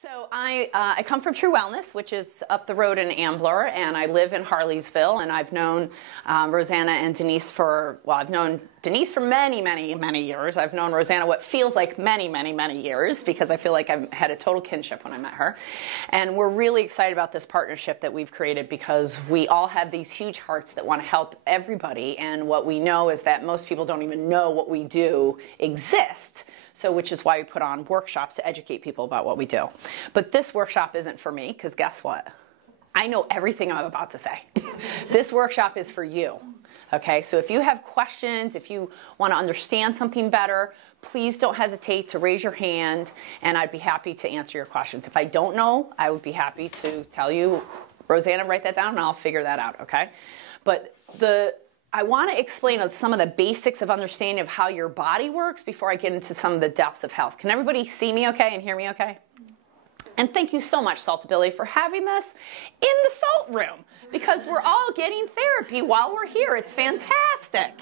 So I come from True Wellness, which is up the road in Ambler, and I live in Harleysville, and I've known Rosanna and Denise for, well, I've known Denise for many, many, many years. I've known Rosanna what feels like many, many, many years, because I feel like I've had a total kinship when I met her. And we're really excited about this partnership that we've created, because we all have these huge hearts that want to help everybody, and what we know is that most people don't even know what we do exists. So, which is why we put on workshops to educate people about what we do. But this workshop isn't for me, because guess what? I know everything I'm about to say. This workshop is for you. Okay, so if you have questions, if you want to understand something better, please don't hesitate to raise your hand, and I'd be happy to answer your questions. If I don't know, I would be happy to tell you, Rosanna, write that down, and I'll figure that out, okay? But I want to explain some of the basics of understanding of how your body works before I get into some of the depths of health. Can everybody see me okay and hear me okay? And thank you so much, Saltability, for having this in the salt room, because we're all getting therapy while we're here. It's fantastic.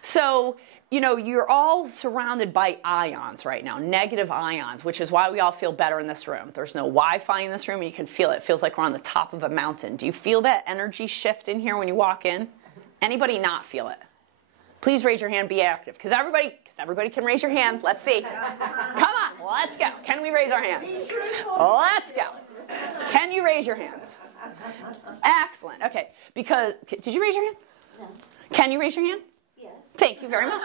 So, you know, you're all surrounded by ions right now, negative ions, which is why we all feel better in this room. There's no Wi-Fi in this room, and you can feel it. It feels like we're on the top of a mountain. Do you feel that energy shift in here when you walk in? Anybody not feel it? Please raise your hand, be active, because everybody can raise your hand. Let's see. Come on, let's go. Can we raise our hands? Let's go. Can you raise your hands? Excellent. Okay, because, did you raise your hand? No. Can you raise your hand? Yes. Thank you very much.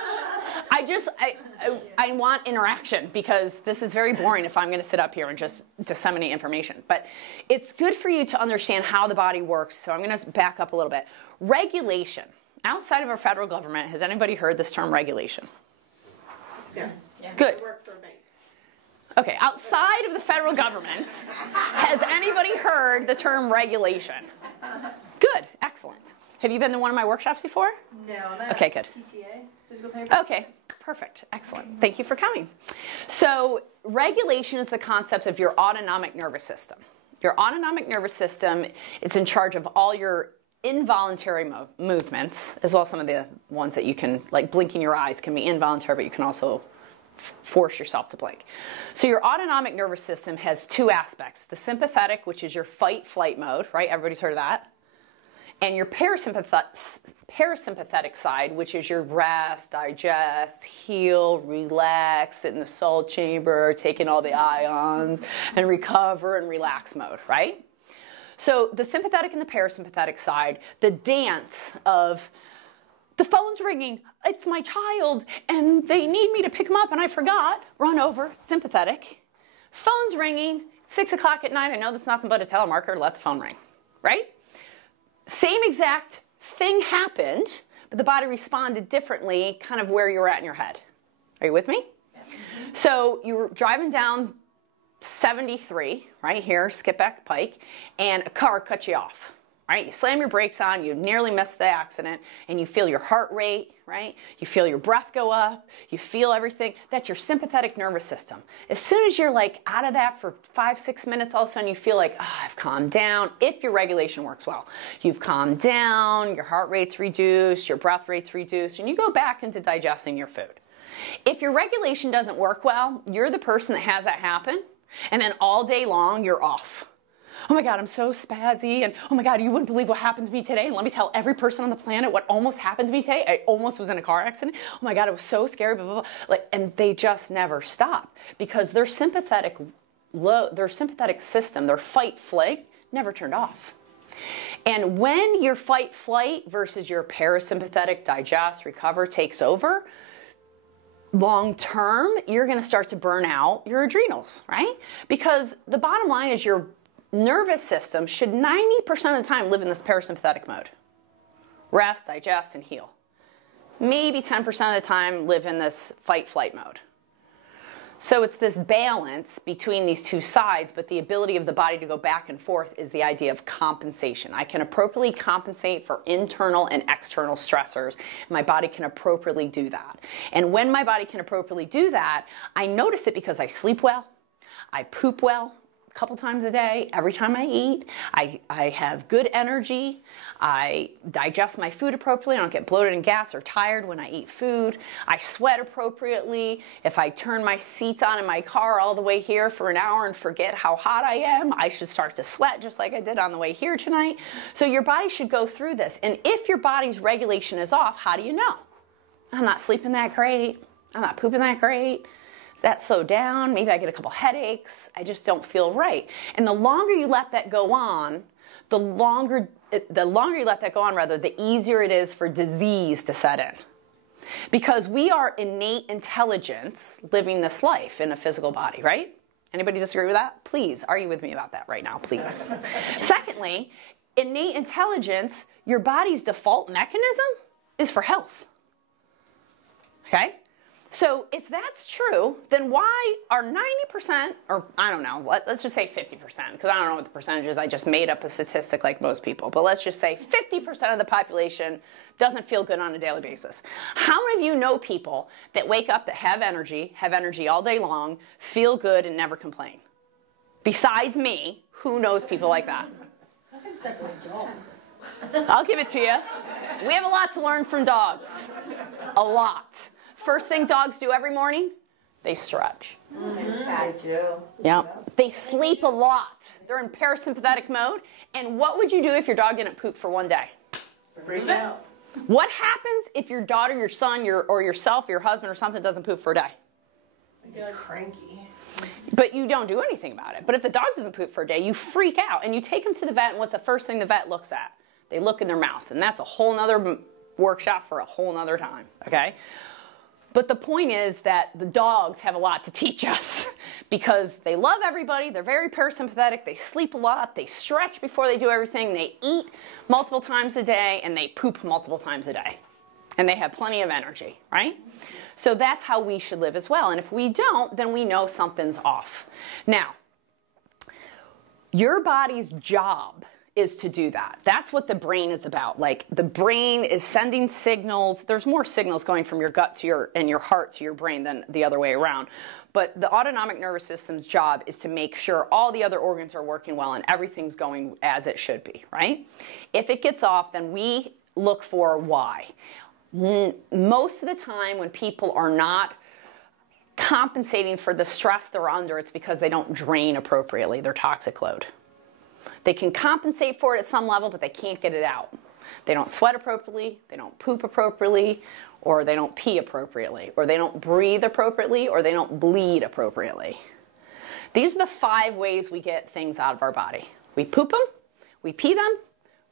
I want interaction, because this is very boring if I'm going to sit up here and just disseminate information. But it's good for you to understand how the body works, so I'm going to back up a little bit. Regulation. Outside of our federal government, has anybody heard this term regulation? Yes. Yeah. Good. It worked for me. Okay, outside of the federal government, has anybody heard the term regulation? Good, excellent. Have you been to one of my workshops before? No, not okay, good. PTA, physical therapy. Okay, perfect, excellent. Thank you for coming. So, regulation is the concept of your autonomic nervous system. Your autonomic nervous system is in charge of all your involuntary movements, as well as some of the ones that you can, like blinking your eyes can be involuntary, but you can also force yourself to blink. So your autonomic nervous system has two aspects. The sympathetic, which is your fight-flight mode, right? Everybody's heard of that. And your parasympathetic side, which is your rest, digest, heal, relax, sit in the salt chamber, take in all the ions, and recover and relax mode, right? So the sympathetic and the parasympathetic side, the dance of the phone's ringing, it's my child, and they need me to pick them up, and I forgot, run over, sympathetic. Phone's ringing, 6 o'clock at night, I know that's nothing but a telemarketer, let the phone ring, right? Same exact thing happened, but the body responded differently, kind of where you were at in your head. Are you with me? Yeah. So you were driving down 73, right here, skip back Pike, and a car cut you off, right? You slam your brakes on, you nearly missed the accident, and you feel your heart rate, right? You feel your breath go up, you feel everything. That's your sympathetic nervous system. As soon as you're like out of that for 5-6 minutes, all of a sudden you feel like, oh, I've calmed down. If your regulation works well, you've calmed down, your heart rate's reduced, your breath rate's reduced, and you go back into digesting your food. If your regulation doesn't work well, you're the person that has that happen, and then all day long, you're off. Oh my God, I'm so spazzy, and oh my God, you wouldn't believe what happened to me today, and let me tell every person on the planet what almost happened to me today. I almost was in a car accident. Oh my God, it was so scary, blah, blah, blah. Like, and they just never stop, because their sympathetic system, their fight-flight, never turned off. And when your fight-flight versus your parasympathetic digest, recover takes over, long term, you're going to start to burn out your adrenals, right? Because the bottom line is your nervous system should 90% of the time live in this parasympathetic mode. Rest, digest, and heal. Maybe 10% of the time live in this fight-flight mode. So it's this balance between these two sides, but the ability of the body to go back and forth is the idea of compensation. I can appropriately compensate for internal and external stressors. My body can appropriately do that. And when my body can appropriately do that, I notice it because I sleep well, I poop well, couple times a day, every time I eat. I have good energy. I digest my food appropriately. I don't get bloated and gas or tired when I eat food. I sweat appropriately. If I turn my seats on in my car all the way here for an hour and forget how hot I am, I should start to sweat just like I did on the way here tonight. So your body should go through this. And if your body's regulation is off, how do you know? I'm not sleeping that great. I'm not pooping that great. That slowed down. Maybe I get a couple headaches. I just don't feel right. And the longer you let that go on, the longer you let that go on, the easier it is for disease to set in. Because we are innate intelligence living this life in a physical body, right? Anybody disagree with that? Please, argue with me about that right now, please. Secondly, innate intelligence, your body's default mechanism is for health. Okay? So if that's true, then why are 90%, or I don't know, let's just say 50%, because I don't know what the percentage is. I just made up a statistic like most people. But let's just say 50% of the population doesn't feel good on a daily basis. How many of you know people that wake up that have energy all day long, feel good, and never complain? Besides me, who knows people like that? I think that's my dog. I'll give it to you. We have a lot to learn from dogs. A lot. First thing dogs do every morning, they stretch. They do. Yeah. They sleep a lot. They're in parasympathetic mode. And what would you do if your dog didn't poop for one day? Freak out. What happens if your daughter, your son, or yourself, your husband, or something doesn't poop for a day? I get cranky. But you don't do anything about it. But if the dog doesn't poop for a day, you freak out. And you take them to the vet, and what's the first thing the vet looks at? They look in their mouth. And that's a whole nother workshop for a whole nother time. Okay? But the point is that the dogs have a lot to teach us because they love everybody. They're very parasympathetic. They sleep a lot. They stretch before they do everything. They eat multiple times a day, and they poop multiple times a day. And they have plenty of energy, right? So that's how we should live as well. And if we don't, then we know something's off. Now, your body's job is to do that. That's what the brain is about. Like, the brain is sending signals. There's more signals going from your gut to your heart to your brain than the other way around. But the autonomic nervous system's job is to make sure all the other organs are working well and everything's going as it should be, right? If it gets off, then we look for why. Most of the time when people are not compensating for the stress they're under, it's because they don't drain appropriately their toxic load. They can compensate for it at some level, but they can't get it out. They don't sweat appropriately, they don't poop appropriately, or they don't pee appropriately, or they don't breathe appropriately, or they don't bleed appropriately. These are the 5 ways we get things out of our body. We poop them, we pee them,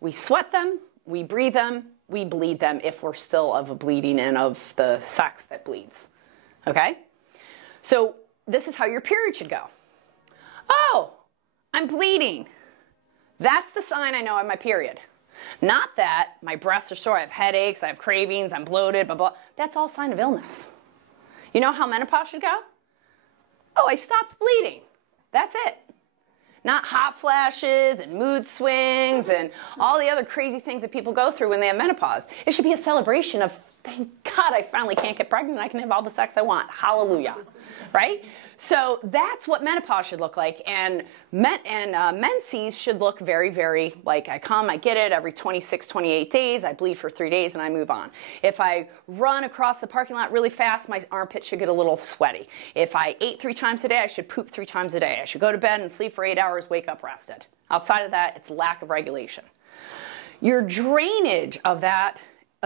we sweat them, we breathe them, we bleed them if we're still of a bleeding and of the sex that bleeds. Okay? So this is how your period should go. Oh, I'm bleeding. That's the sign I know I have my period. Not that my breasts are sore, I have headaches, I have cravings, I'm bloated, blah, blah. That's all sign of illness. You know how menopause should go? Oh, I stopped bleeding. That's it. Not hot flashes and mood swings and all the other crazy things that people go through when they have menopause. It should be a celebration of, thank God I finally can't get pregnant. I can have all the sex I want. Hallelujah. Right? So that's what menopause should look like. And menses should look very, very like I come, I get it every 26, 28 days. I bleed for 3 days and I move on. If I run across the parking lot really fast, my armpit should get a little sweaty. If I ate 3 times a day, I should poop 3 times a day. I should go to bed and sleep for 8 hours, wake up rested. Outside of that, it's lack of regulation. Your drainage of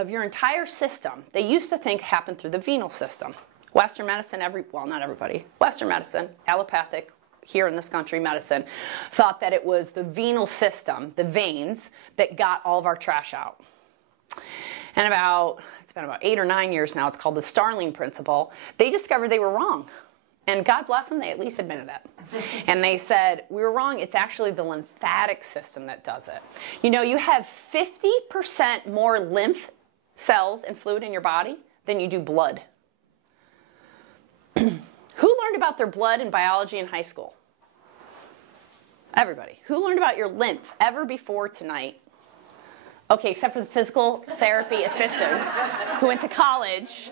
your entire system, they used to think happened through the venal system. Western medicine, well, not everybody, Western medicine, allopathic, here in this country, medicine, thought that it was the venal system, the veins, that got all of our trash out. And it's been about 8 or 9 years now, it's called the Starling principle. They discovered they were wrong. And God bless them, they at least admitted it. And they said, we were wrong, it's actually the lymphatic system that does it. You know, you have 50% more lymph cells and fluid in your body than you do blood. Who learned about their blood in biology in high school? Everybody. Who learned about your lymph ever before tonight? Okay, except for the physical therapy assistant who went to college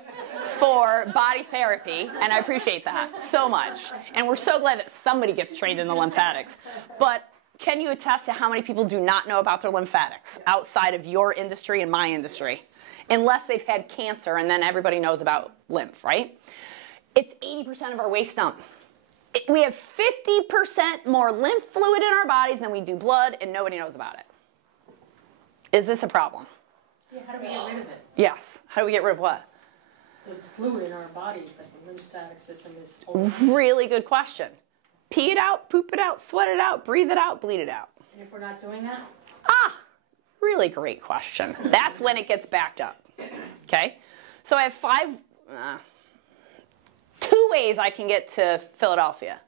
for body therapy, and I appreciate that so much. And we're so glad that somebody gets trained in the lymphatics. But can you attest to how many people do not know about their lymphatics outside of your industry and my industry? Unless they've had cancer, and then everybody knows about lymph, right? It's 80% of our waste dump. We have 50% more lymph fluid in our bodies than we do blood, and nobody knows about it. Is this a problem? Yeah, how do we get rid of it? Yes. How do we get rid of what? The fluid in our bodies, but the lymphatic system is... Really good question. Pee it out, poop it out, sweat it out, breathe it out, bleed it out. And if we're not doing that? Really great question. That's when it gets backed up. Okay? So I have two ways I can get to Philadelphia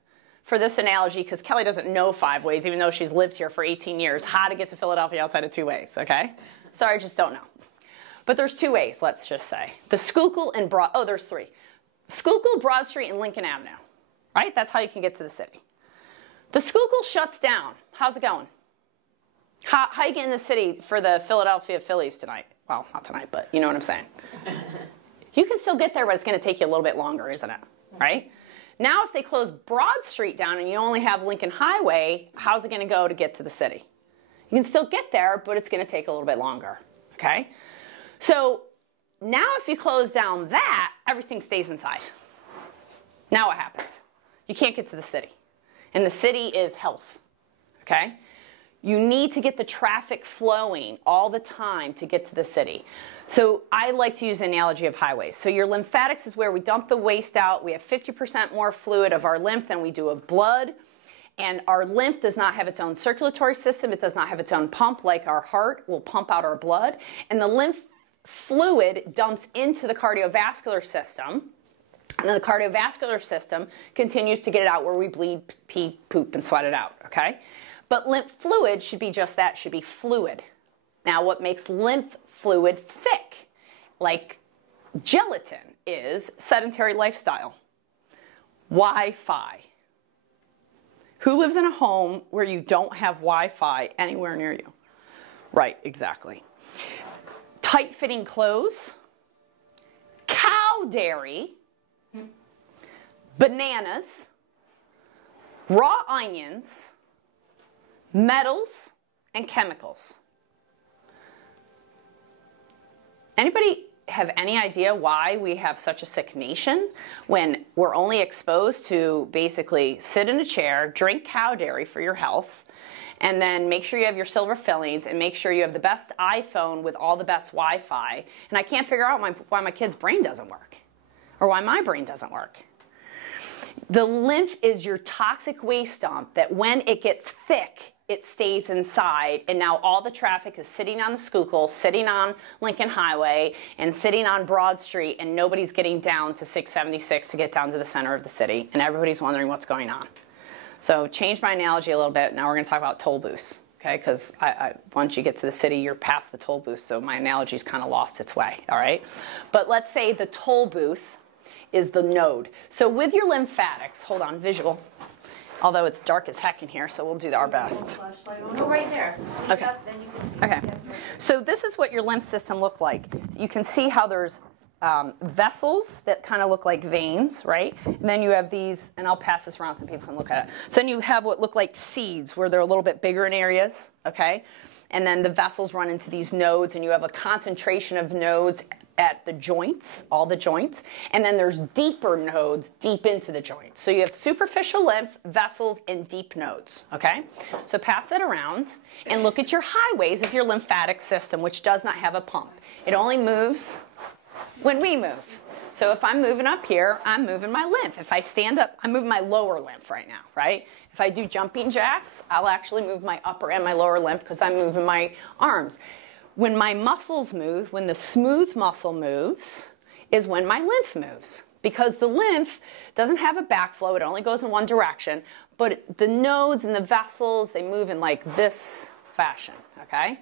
for this analogy, because Kelly doesn't know 5 ways, even though she's lived here for 18 years, how to get to Philadelphia outside of 2 ways, okay? Sorry, I just don't know. But there's 2 ways, let's just say. The Schuylkill and there's 3. Schuylkill, Broad Street, and Lincoln Avenue, right? That's how you can get to the city. The Schuylkill shuts down. How's it going? How you get in the city for the Philadelphia Phillies tonight? Well, not tonight, but you know what I'm saying. You can still get there, but it's going to take you a little bit longer, isn't it? Right? Now, if they close Broad Street down and you only have Lincoln Highway, how's it going to go to get to the city? You can still get there, but it's going to take a little bit longer. Okay? So now if you close down that, everything stays inside. Now what happens? You can't get to the city. And the city is health. Okay? You need to get the traffic flowing all the time to get to the city. So I like to use the analogy of highways. So your lymphatics is where we dump the waste out. We have 50% more fluid of our lymph than we do of blood. And our lymph does not have its own circulatory system. It does not have its own pump like our heart will pump out our blood. And the lymph fluid dumps into the cardiovascular system. And then the cardiovascular system continues to get it out where we bleed, pee, poop, and sweat it out, okay? But lymph fluid should be just that, should be fluid. Now, what makes lymph fluid thick, like gelatin, is sedentary lifestyle. Wi-Fi. Who lives in a home where you don't have Wi-Fi anywhere near you? Right, exactly. Tight-fitting clothes, cow dairy, bananas, raw onions, metals, and chemicals. Anybody have any idea why we have such a sick nation when we're only exposed to basically sit in a chair, drink cow dairy for your health, and then make sure you have your silver fillings and make sure you have the best iPhone with all the best Wi-Fi. And I can't figure out why my kid's brain doesn't work or why my brain doesn't work. The lymph is your toxic waste dump that when it gets thick, it stays inside, and now all the traffic is sitting on the Schuylkill, sitting on Lincoln Highway, and sitting on Broad Street, and nobody's getting down to 676 to get down to the center of the city, and everybody's wondering what's going on. So change my analogy a little bit. Now we're going to talk about toll booths, okay? Because once you get to the city, you're past the toll booth, so my analogy's kind of lost its way, all right? But let's say the toll booth is the node. So with your lymphatics, hold on, visual. Although it's dark as heck in here, so we'll do our best. Go right there. Okay. Okay. So this is what your lymph system looked like. You can see how there's vessels that kind of look like veins, right? And then you have these, and I'll pass this around so people can look at it. So then you have what look like seeds, where they're a little bit bigger in areas, okay? And then the vessels run into these nodes, and you have a concentration of nodes at the joints, all the joints, and then there's deeper nodes deep into the joints. So you have superficial lymph, vessels, and deep nodes, okay? So pass it around and look at your highways of your lymphatic system, which does not have a pump. It only moves when we move. So if I'm moving up here, I'm moving my lymph. If I stand up, I'm moving my lower lymph right now, right? If I do jumping jacks, I'll actually move my upper and my lower lymph because I'm moving my arms. When my muscles move, when the smooth muscle moves, is when my lymph moves. Because the lymph doesn't have a backflow, it only goes in one direction, but the nodes and the vessels, they move in like this fashion, okay?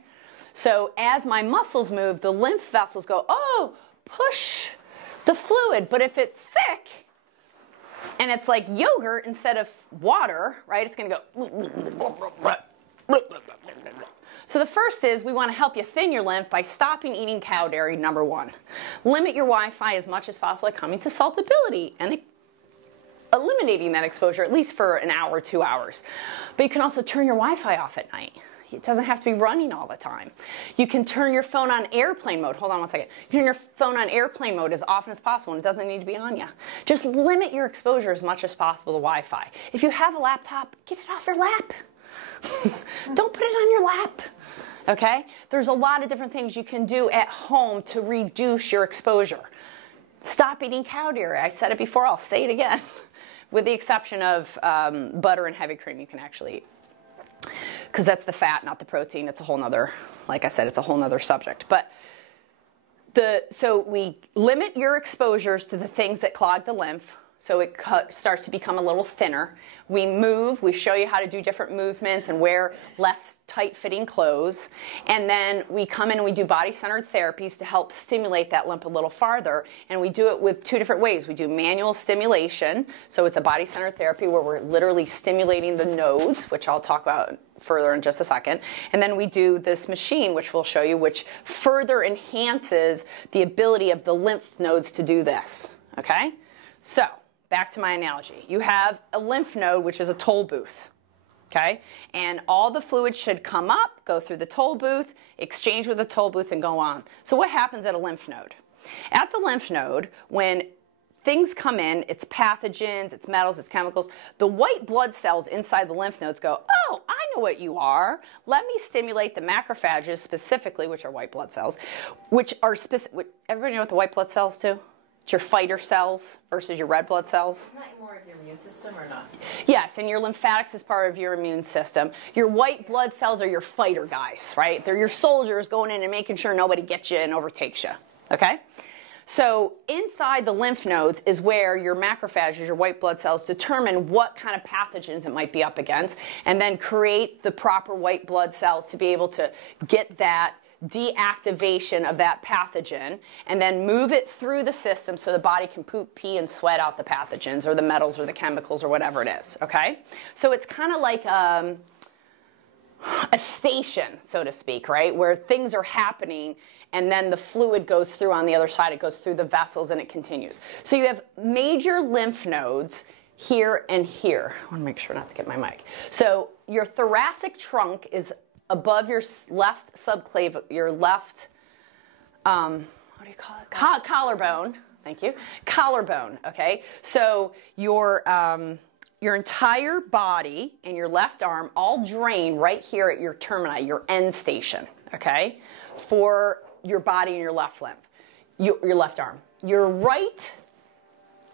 So as my muscles move, the lymph vessels go, oh, push the fluid. But if it's thick, and it's like yogurt instead of water, right, it's going to go. So the first is we want to help you thin your lymph by stopping eating cow dairy, number one. Limit your Wi-Fi as much as possible by coming to saltability and eliminating that exposure at least for an hour, 2 hours. But you can also turn your Wi-Fi off at night. It doesn't have to be running all the time. You can turn your phone on airplane mode. Hold on one second. You can turn your phone on airplane mode as often as possible, and it doesn't need to be on you. Just limit your exposure as much as possible to Wi-Fi. If you have a laptop, get it off your lap. Don't put it on your lap. Okay? There's a lot of different things you can do at home to reduce your exposure. Stop eating cow dairy. I said it before, I'll say it again. With the exception of butter and heavy cream, you can actually eat. Because that's the fat, not the protein. It's a whole nother, like I said, it's a whole nother subject. But so we limit your exposures to the things that clog the lymph, so it starts to become a little thinner. We move, we show you how to do different movements and wear less tight-fitting clothes. And then we come in and we do body-centered therapies to help stimulate that lymph a little farther. And we do it with 2 different ways. We do manual stimulation, so it's a body-centered therapy where we're literally stimulating the nodes, which I'll talk about further in just a second. And then we do this machine, which we'll show you, which further enhances the ability of the lymph nodes to do this. Okay? So, back to my analogy. You have a lymph node, which is a toll booth, okay? And all the fluid should come up, go through the toll booth, exchange with the toll booth, and go on. So what happens at a lymph node? At the lymph node, when things come in, it's pathogens, it's metals, it's chemicals, the white blood cells inside the lymph nodes go, oh, I know what you are. Let me stimulate the macrophages specifically, which are white blood cells, which are specific. Everybody know what the white blood cells do? It's your fighter cells versus your red blood cells. Isn't that more of your immune system or not? Yes, and your lymphatics is part of your immune system. Your white blood cells are your fighter guys, right? They're your soldiers going in and making sure nobody gets you and overtakes you, okay? So inside the lymph nodes is where your macrophages, your white blood cells, determine what kind of pathogens it might be up against and then create the proper white blood cells to be able to get that deactivation of that pathogen and then move it through the system so the body can poop, pee, and sweat out the pathogens or the metals or the chemicals or whatever it is, okay? So it's kind of like a station, so to speak, right, where things are happening and then the fluid goes through on the other side. It goes through the vessels and it continues. So you have major lymph nodes here and here. I want to make sure not to get my mic. So your thoracic trunk is above your left subclave, your left, what do you call it? Collarbone. Thank you. Collarbone, okay? So your entire body and your left arm all drain right here at your termini, your end station, okay? For your body and your left limb, your left arm. Your right,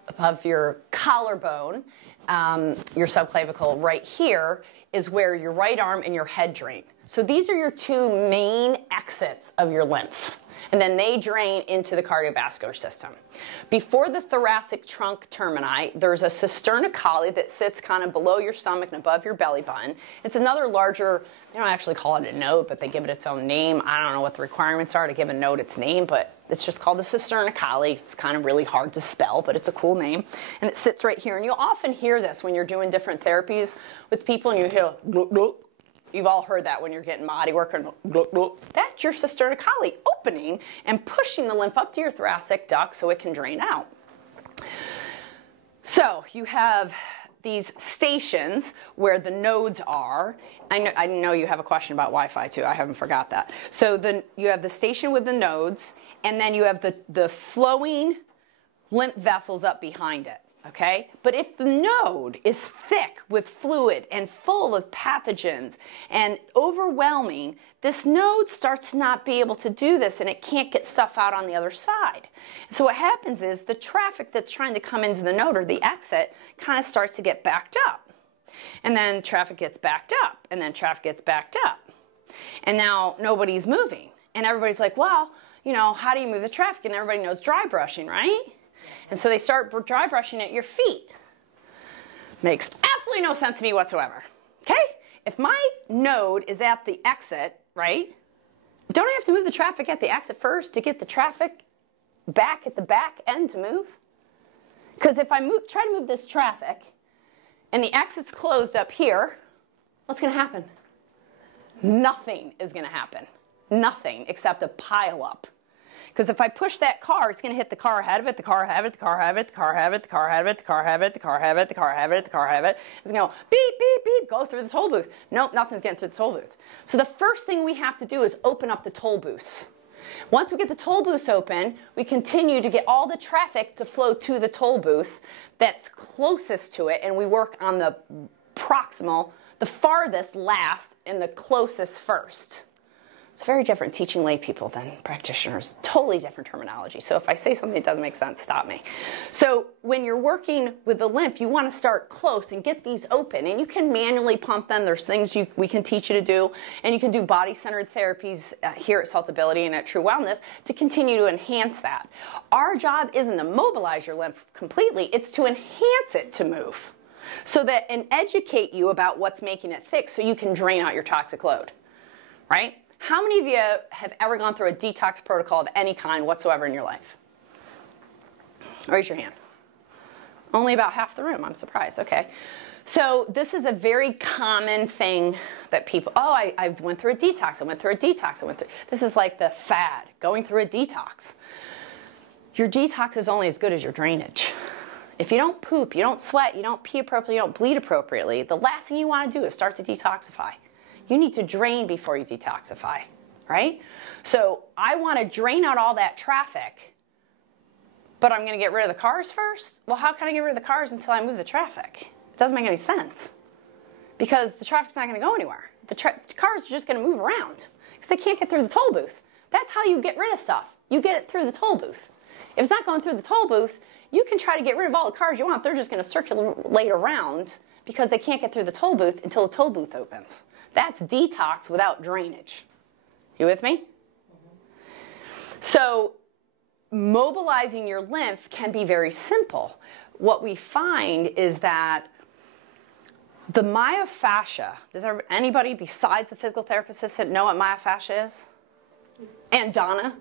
above your collarbone, your subclavicle right here, is where your right arm and your head drain. So these are your 2 main exits of your lymph. And then they drain into the cardiovascular system. Before the thoracic trunk termini, there's a cisterna colli that sits kind of below your stomach and above your belly button. It's another larger, they don't actually call it a node, but they give it its own name. I don't know what the requirements are to give a node its name, but it's just called the cisterna colli. It's kind of really hard to spell, but it's a cool name. And it sits right here. And you'll often hear this when you're doing different therapies with people and you hear, gluk, gluk. You've all heard that when you're getting body work. And that's your cisterna colli opening and pushing the lymph up to your thoracic duct so it can drain out. So you have these stations where the nodes are. I know you have a question about Wi-Fi too. I haven't forgot that. So you have the station with the nodes, and then you have the flowing lymph vessels up behind it. Okay? But if the node is thick with fluid and full of pathogens and overwhelming, this node starts to not be able to do this and it can't get stuff out on the other side. So what happens is the traffic that's trying to come into the node or the exit kind of starts to get backed up. And then traffic gets backed up and then traffic gets backed up. And now nobody's moving. And everybody's like, well, you know, how do you move the traffic? And everybody knows dry brushing, right? And so they start dry brushing at your feet. Makes absolutely no sense to me whatsoever. Okay? If my node is at the exit, right? Don't I have to move the traffic at the exit first to get the traffic back at the back end to move? Because if I try to move this traffic and the exit's closed up here, what's going to happen? nothing is going to happen. Nothing except a pile up. Because if I push that car, it's going to hit the car ahead of it, the car ahead of it, the car ahead of it, the car ahead of it, the car ahead of it, the car ahead of it, the car ahead of it, the car ahead of it, the car ahead of it. It's going to go beep, beep, beep, go through the toll booth. Nope, nothing's getting through the toll booth. So the first thing we have to do is open up the toll booths. Once we get the toll booths open, we continue to get all the traffic to flow to the toll booth that's closest to it, and we work on the proximal, the farthest last, and the closest first. It's very different teaching lay people than practitioners. Totally different terminology. So if I say something that doesn't make sense, stop me. So when you're working with the lymph, you want to start close and get these open. And you can manually pump them. There's things we can teach you to do. And you can do body-centered therapies here at Saltability and at True Wellness to continue to enhance that. Our job isn't to mobilize your lymph completely. It's to enhance it to move. So that, and educate you about what's making it thick so you can drain out your toxic load. Right? How many of you have ever gone through a detox protocol of any kind whatsoever in your life? Raise your hand. Only about half the room. I'm surprised. Okay. So this is a very common thing that people, oh, I went through a detox. I went through a detox. This is like the fad, going through a detox. Your detox is only as good as your drainage. If you don't poop, you don't sweat, you don't pee appropriately, you don't bleed appropriately, the last thing you want to do is start to detoxify. You need to drain before you detoxify, right? So I want to drain out all that traffic, but I'm going to get rid of the cars first? Well, how can I get rid of the cars until I move the traffic? It doesn't make any sense because the traffic's not going to go anywhere. The cars are just going to move around because they can't get through the toll booth. That's how you get rid of stuff. You get it through the toll booth. If it's not going through the toll booth, you can try to get rid of all the cars you want. They're just going to circulate around because they can't get through the toll booth until the toll booth opens. That's detox without drainage. You with me? So mobilizing your lymph can be very simple. What we find is that the myofascia, does anybody besides the physical therapist assistant know what myofascia is? And Donna?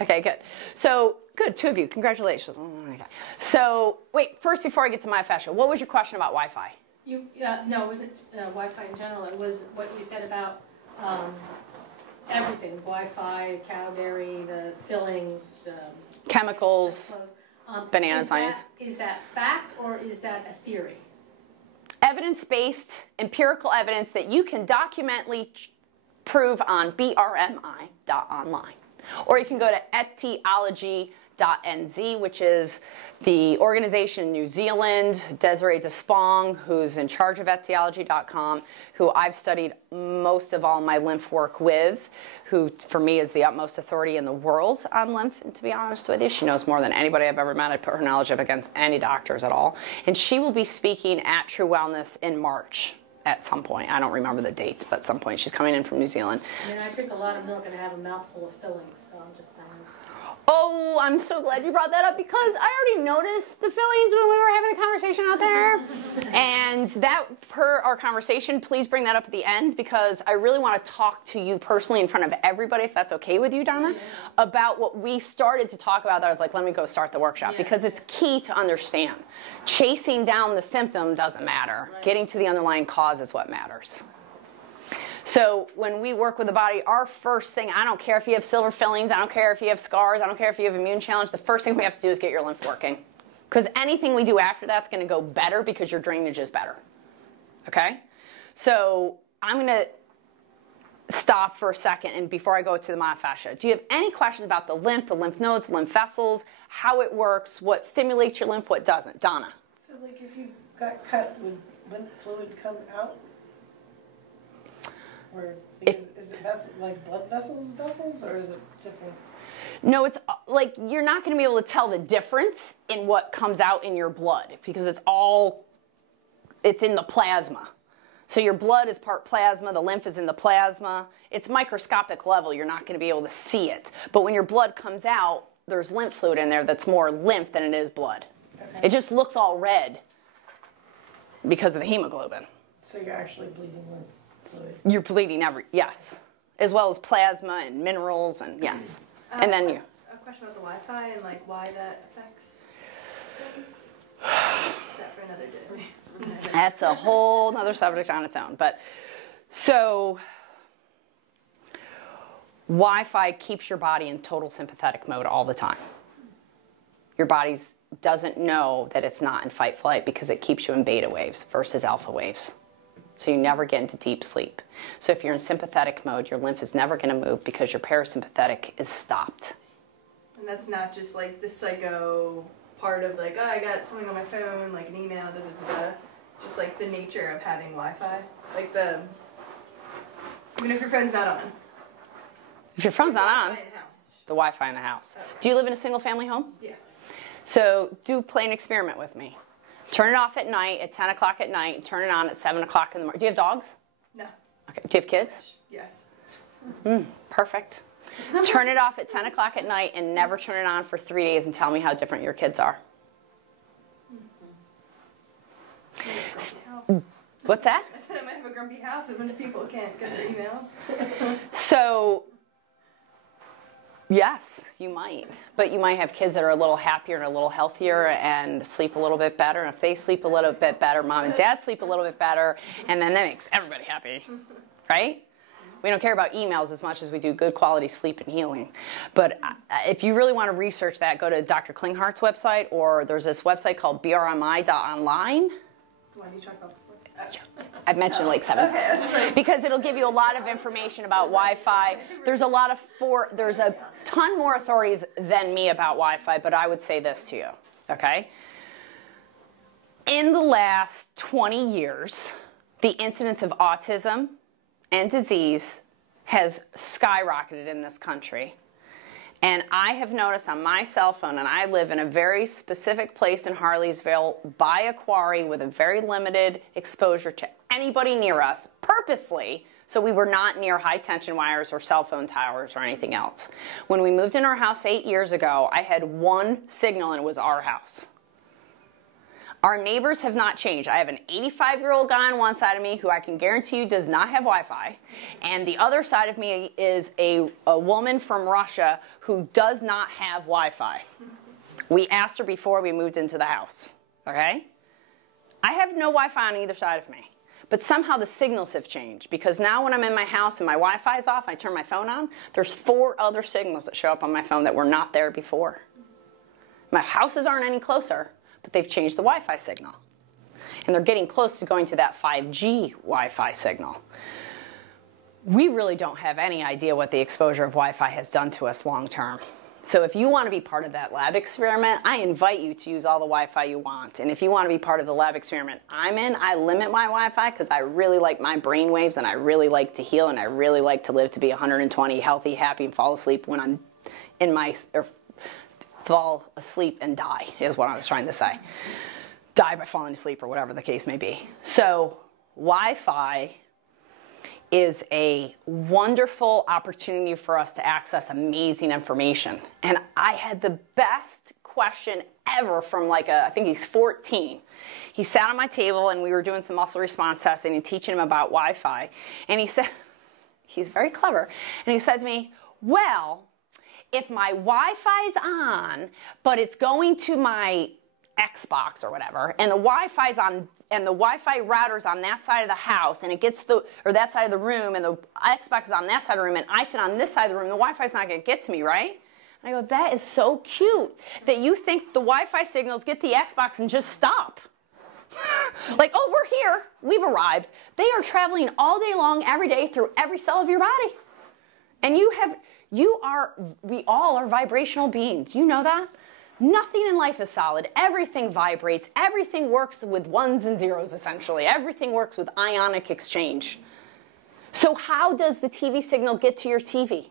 Okay, good. So, good, two of you, congratulations. Oh my God. So, wait, first before I get to myofascia, what was your question about Wi-Fi? No, it wasn't Wi-Fi in general. It was what you said about everything, Wi-Fi, cowberry, the fillings, chemicals, bananas, onions. Is that fact or is that a theory? Evidence-based, empirical evidence that you can documentally prove on brmi.online. Or you can go to etiology.nz, which is the organization in New Zealand, Desiree Despong, who's in charge of etiology.com, who I've studied most of all my lymph work with, who for me is the utmost authority in the world on lymph, and to be honest with you. She knows more than anybody I've ever met. I put her knowledge up against any doctors at all. And she will be speaking at True Wellness in March. At some point. I don't remember the date, but at some point she's coming in from New Zealand. Yeah, I drink a lot of milk and I have a mouthful of fillings, so I'm just saying. Oh, I'm so glad you brought that up because I already noticed the fillings when we were having a conversation out there. And that, per our conversation, please bring that up at the end because I really want to talk to you personally in front of everybody, if that's okay with you, Donna, about what we started to talk about. That I was like, let me go start the workshop because it's key to understand. Chasing down the symptom doesn't matter. Right. Getting to the underlying cause is what matters. So when we work with the body, our first thing, I don't care if you have silver fillings, I don't care if you have scars, I don't care if you have immune challenge, the first thing we have to do is get your lymph working. Because anything we do after that's going to go better because your drainage is better. Okay? So I'm going to stop for a second and before I go to the myofascia. Do you have any questions about the lymph nodes, the lymph vessels, how it works, what stimulates your lymph, what doesn't? Donna? So like if you got cut, would lymph fluid come out? Or is it like blood vessels, or is it different? No, it's like you're not going to be able to tell the difference in what comes out in your blood because it's in the plasma. So your blood is part plasma, the lymph is in the plasma. It's microscopic level, you're not going to be able to see it. But when your blood comes out, there's lymph fluid in there that's more lymph than it is blood. Okay. It just looks all red because of the hemoglobin. So you're actually bleeding lymph fluid. You're bleeding yes, as well as plasma and minerals and yes. And then you. A question about the Wi-Fi and like why that affects things. Is that for another day? That's a whole other subject on its own. But so Wi-Fi keeps your body in total sympathetic mode all the time. Your body doesn't know that it's not in fight flight because it keeps you in beta waves versus alpha waves. So you never get into deep sleep. So if you're in sympathetic mode, your lymph is never going to move because your parasympathetic is stopped. And that's not just like the psycho part of like, oh, I got something on my phone, like an email, da da da da. Just like the nature of having Wi-Fi. Like even if your phone's not on. If your phone's not on, Wi-Fi in the house. the Wi-Fi in the house. Oh. Do you live in a single family home? Yeah. So play an experiment with me. Turn it off at night at 10 o'clock at night, turn it on at 7 o'clock in the morning. Do you have dogs? No. Okay. Do you have kids? Yes. Perfect. Turn it off at 10 o'clock at night and never turn it on for 3 days and tell me how different your kids are. What's that? I said I might have a grumpy house and when people can't get their emails. So, yes, you might. But you might have kids that are a little happier and a little healthier and sleep a little bit better. And if they sleep a little bit better, mom and dad sleep a little bit better. And then that makes everybody happy, right? We don't care about emails as much as we do good quality sleep and healing. But if you really want to research that, go to Dr. Klinghart's website, or there's this website called brmi.online. Why do you talk about I've mentioned it like 7 times. Because it'll give you a lot of information about Wi-Fi. There's a ton more authorities than me about Wi-Fi, but I would say this to you, okay? In the last 20 years, the incidence of autism and disease has skyrocketed in this country. And I have noticed on my cell phone, and I live in a very specific place in Harleysville by a quarry with a very limited exposure to anybody near us, purposely, so we were not near high tension wires or cell phone towers or anything else. When we moved in our house 8 years ago, I had one signal and it was our house. Our neighbors have not changed. I have an 85-year-old guy on one side of me who I can guarantee you does not have Wi-Fi. And the other side of me is a woman from Russia who does not have Wi-Fi. We asked her before we moved into the house, okay? I have no Wi-Fi on either side of me. But somehow the signals have changed because now when I'm in my house and my Wi-Fi is off and I turn my phone on, there's 4 other signals that show up on my phone that were not there before. My houses aren't any closer, but they've changed the Wi-Fi signal. And they're getting close to going to that 5G Wi-Fi signal. We really don't have any idea what the exposure of Wi-Fi has done to us long term. So if you want to be part of that lab experiment, I invite you to use all the Wi-Fi you want. And if you want to be part of the lab experiment I'm in, I limit my Wi-Fi because I really like my brain waves and I really like to heal and I really like to live to be 120, healthy, happy, and fall asleep when I'm in my... fall asleep and die is what I was trying to say. Die by falling asleep or whatever the case may be. So Wi-Fi is a wonderful opportunity for us to access amazing information. And I had the best question ever from I think he's 14. He sat on my table and we were doing some muscle response testing and teaching him about Wi-Fi. And he said, he's very clever, and he said to me, well, if my Wi-Fi's on, but it's going to my Xbox or whatever, and the Wi-Fi's on, and the Wi-Fi router's on that side of the house, and it gets that side of the room, and the Xbox is on that side of the room, and I sit on this side of the room, the Wi-Fi's not going to get to me, right? And I go, that is so cute that you think the Wi-Fi signals get the Xbox and just stop. Like, oh, we're here, we've arrived. They are traveling all day long, every day, through every cell of your body. And we all are vibrational beings. You know that? Nothing in life is solid. Everything vibrates. Everything works with ones and zeros, essentially. Everything works with ionic exchange. So how does the TV signal get to your TV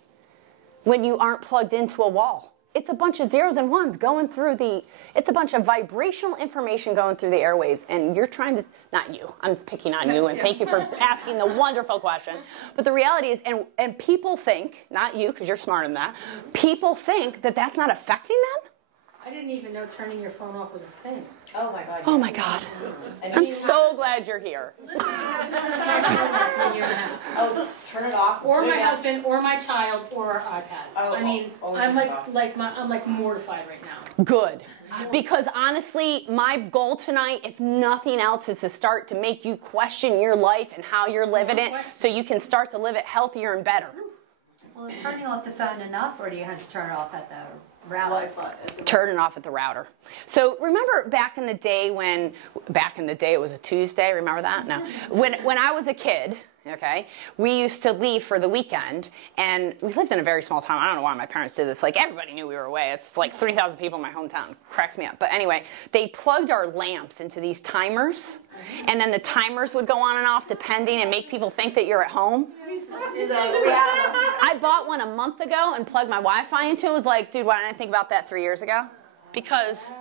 when you aren't plugged into a wall? It's a bunch of zeros and ones going through it's a bunch of vibrational information going through the airwaves. And you're trying to, not you, I'm picking on you, and thank you for asking the wonderful question. But the reality is, and people think, not you, because you're smarter than that, people think that that's not affecting them. I didn't even know turning your phone off was a thing. Oh my God. Oh my God. I'm so glad you're here. Oh, turn it off. Or my husband, or my child, or our iPads. Oh, I mean, I'm like mortified right now. Good. Because honestly, my goal tonight, if nothing else, is to start to make you question your life and how you're living it so you can start to live it healthier and better. Well, is turning off the phone enough, or do you have to turn it off at the router? Wi-Fi. Turn it off at the router. So remember back in the day it was a Tuesday, remember that? No. When I was a kid, okay, we used to leave for the weekend, and we lived in a very small town. I don't know why my parents did this. Like, everybody knew we were away. It's like 3,000 people in my hometown. Cracks me up. But anyway, they plugged our lamps into these timers, and then the timers would go on and off depending and make people think that you're at home. I bought one a month ago and plugged my Wi-Fi into it. I was like, dude, why didn't I think about that 3 years ago? Because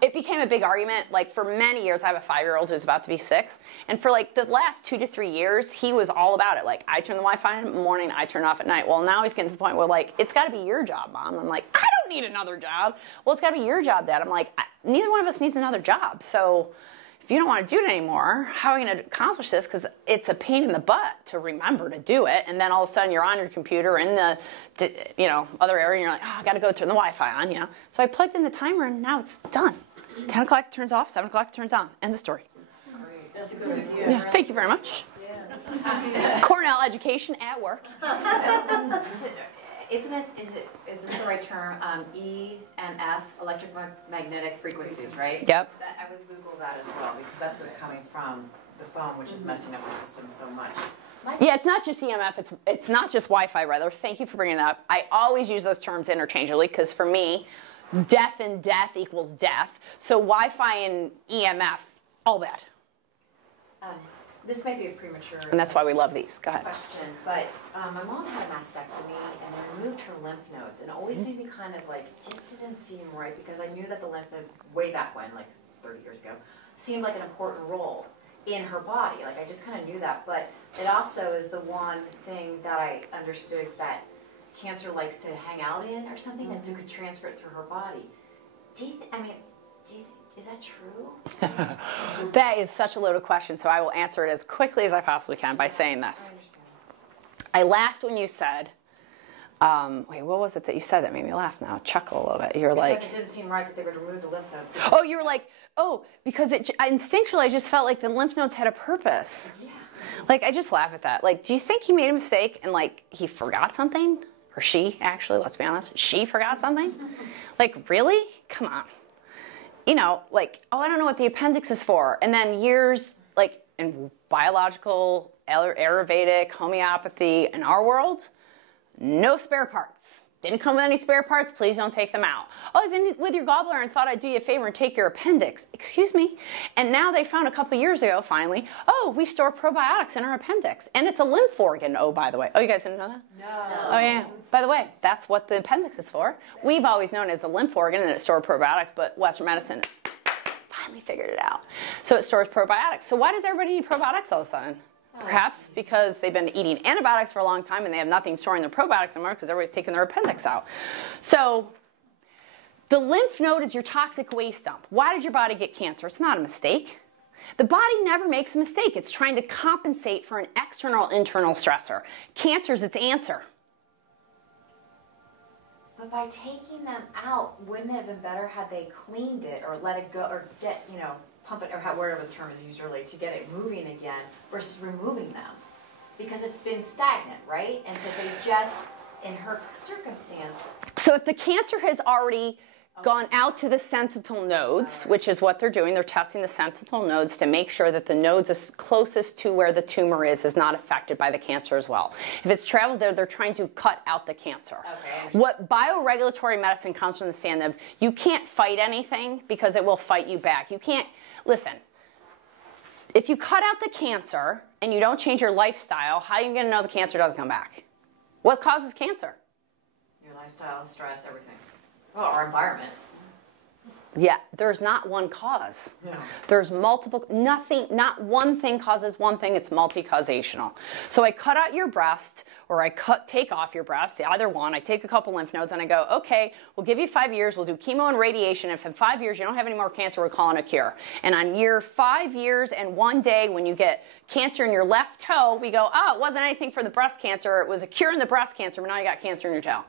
it became a big argument. Like, for many years, I have a 5-year-old who's about to be 6. And for like the last 2 to 3 years, he was all about it. Like, I turn the Wi-Fi on in the morning, I turn it off at night. Well, now he's getting to the point where, like, it's got to be your job, Mom. I'm like, I don't need another job. Well, it's got to be your job, Dad. I'm like, neither one of us needs another job. So if you don't want to do it anymore, how are we going to accomplish this? Because it's a pain in the butt to remember to do it. And then all of a sudden you're on your computer in the, other area, and you're like, oh, I got to go turn the Wi-Fi on, So I plugged in the timer, and now it's done. 10 o'clock it turns off, 7 o'clock it turns on. End of story. That's great. That's a good idea. Yeah, thank you very much. Yeah. Cornell education at work. Is this the right term? EMF, electromagnetic frequencies, right? Yep. I would Google that as well, because that's what's coming from the phone, which is messing up our system so much. Yeah, it's not just EMF, it's not just Wi-Fi, rather. Thank you for bringing that up. I always use those terms interchangeably, because for me, death and death equals death. So Wi-Fi and EMF, all bad. This might be a premature And that's why we love these. Go ahead. question, but my mom had a mastectomy and they removed her lymph nodes, and it always made me kind of like, just didn't seem right, because I knew that the lymph nodes, way back when, like 30 years ago, seemed like an important role in her body. Like, I just kind of knew that, but it also is the one thing that I understood that cancer likes to hang out in or something, and so could transfer it through her body. Is that true? That is such a loaded question, so I will answer it as quickly as I possibly can by saying this. I laughed when you said, wait, what was it that you said that made me laugh now? Chuckle a little bit. You're like, because it didn't seem right that they would remove the lymph nodes. Oh, you were like, oh, because instinctually I just felt like the lymph nodes had a purpose. Yeah. Like, I just laugh at that. Like, do you think he made a mistake and, like, he forgot something? Or she, actually, let's be honest. She forgot something? Like, really? Come on. Like, oh, I don't know what the appendix is for. And then years, like, in biological, Ayurvedic, homeopathy, in our world, no spare parts. Didn't come with any spare parts, please don't take them out. Oh, I was in with your gallbladder and thought I'd do you a favor and take your appendix. Excuse me? And now they found a couple years ago, finally, oh, we store probiotics in our appendix. And it's a lymph organ, oh, by the way. Oh, you guys didn't know that? No. Oh, yeah. By the way, that's what the appendix is for. We've always known it as a lymph organ, and it stored probiotics, but Western medicine has finally figured it out. So it stores probiotics. So why does everybody need probiotics all of a sudden? Perhaps because they've been eating antibiotics for a long time and they have nothing storing their probiotics anymore because everybody's taking their appendix out. So the lymph node is your toxic waste dump. Why did your body get cancer? It's not a mistake. The body never makes a mistake. It's trying to compensate for an external, internal stressor. Cancer's its answer. But by taking them out, wouldn't it have been better had they cleaned it or let it go or get, pump it, or whatever the term is used earlier, to get it moving again versus removing them? Because it's been stagnant, right? And so they just, in her circumstance. So if the cancer has already gone out to the sentinel nodes, which is what they're doing, they're testing the sentinel nodes to make sure that the nodes is closest to where the tumor is not affected by the cancer as well. If it's traveled there, they're trying to cut out the cancer. Okay, what bioregulatory medicine comes from the stand of, you can't fight anything because it will fight you back. You can't, listen, if you cut out the cancer and you don't change your lifestyle, how are you going to know the cancer doesn't come back? What causes cancer? Your lifestyle, stress, everything. Well, our environment. Yeah, there's not one cause. No. There's multiple, not one thing causes one thing, it's multi-causational. So I cut out your breast, or I take off your breast, either one. I take a couple lymph nodes and I go, okay, we'll give you 5 years, we'll do chemo and radiation. If in 5 years you don't have any more cancer, we're calling a cure. And on year 5 years and 1 day, when you get cancer in your left toe, we go, oh, it wasn't anything for the breast cancer, it was a cure in the breast cancer, but now you got cancer in your toe.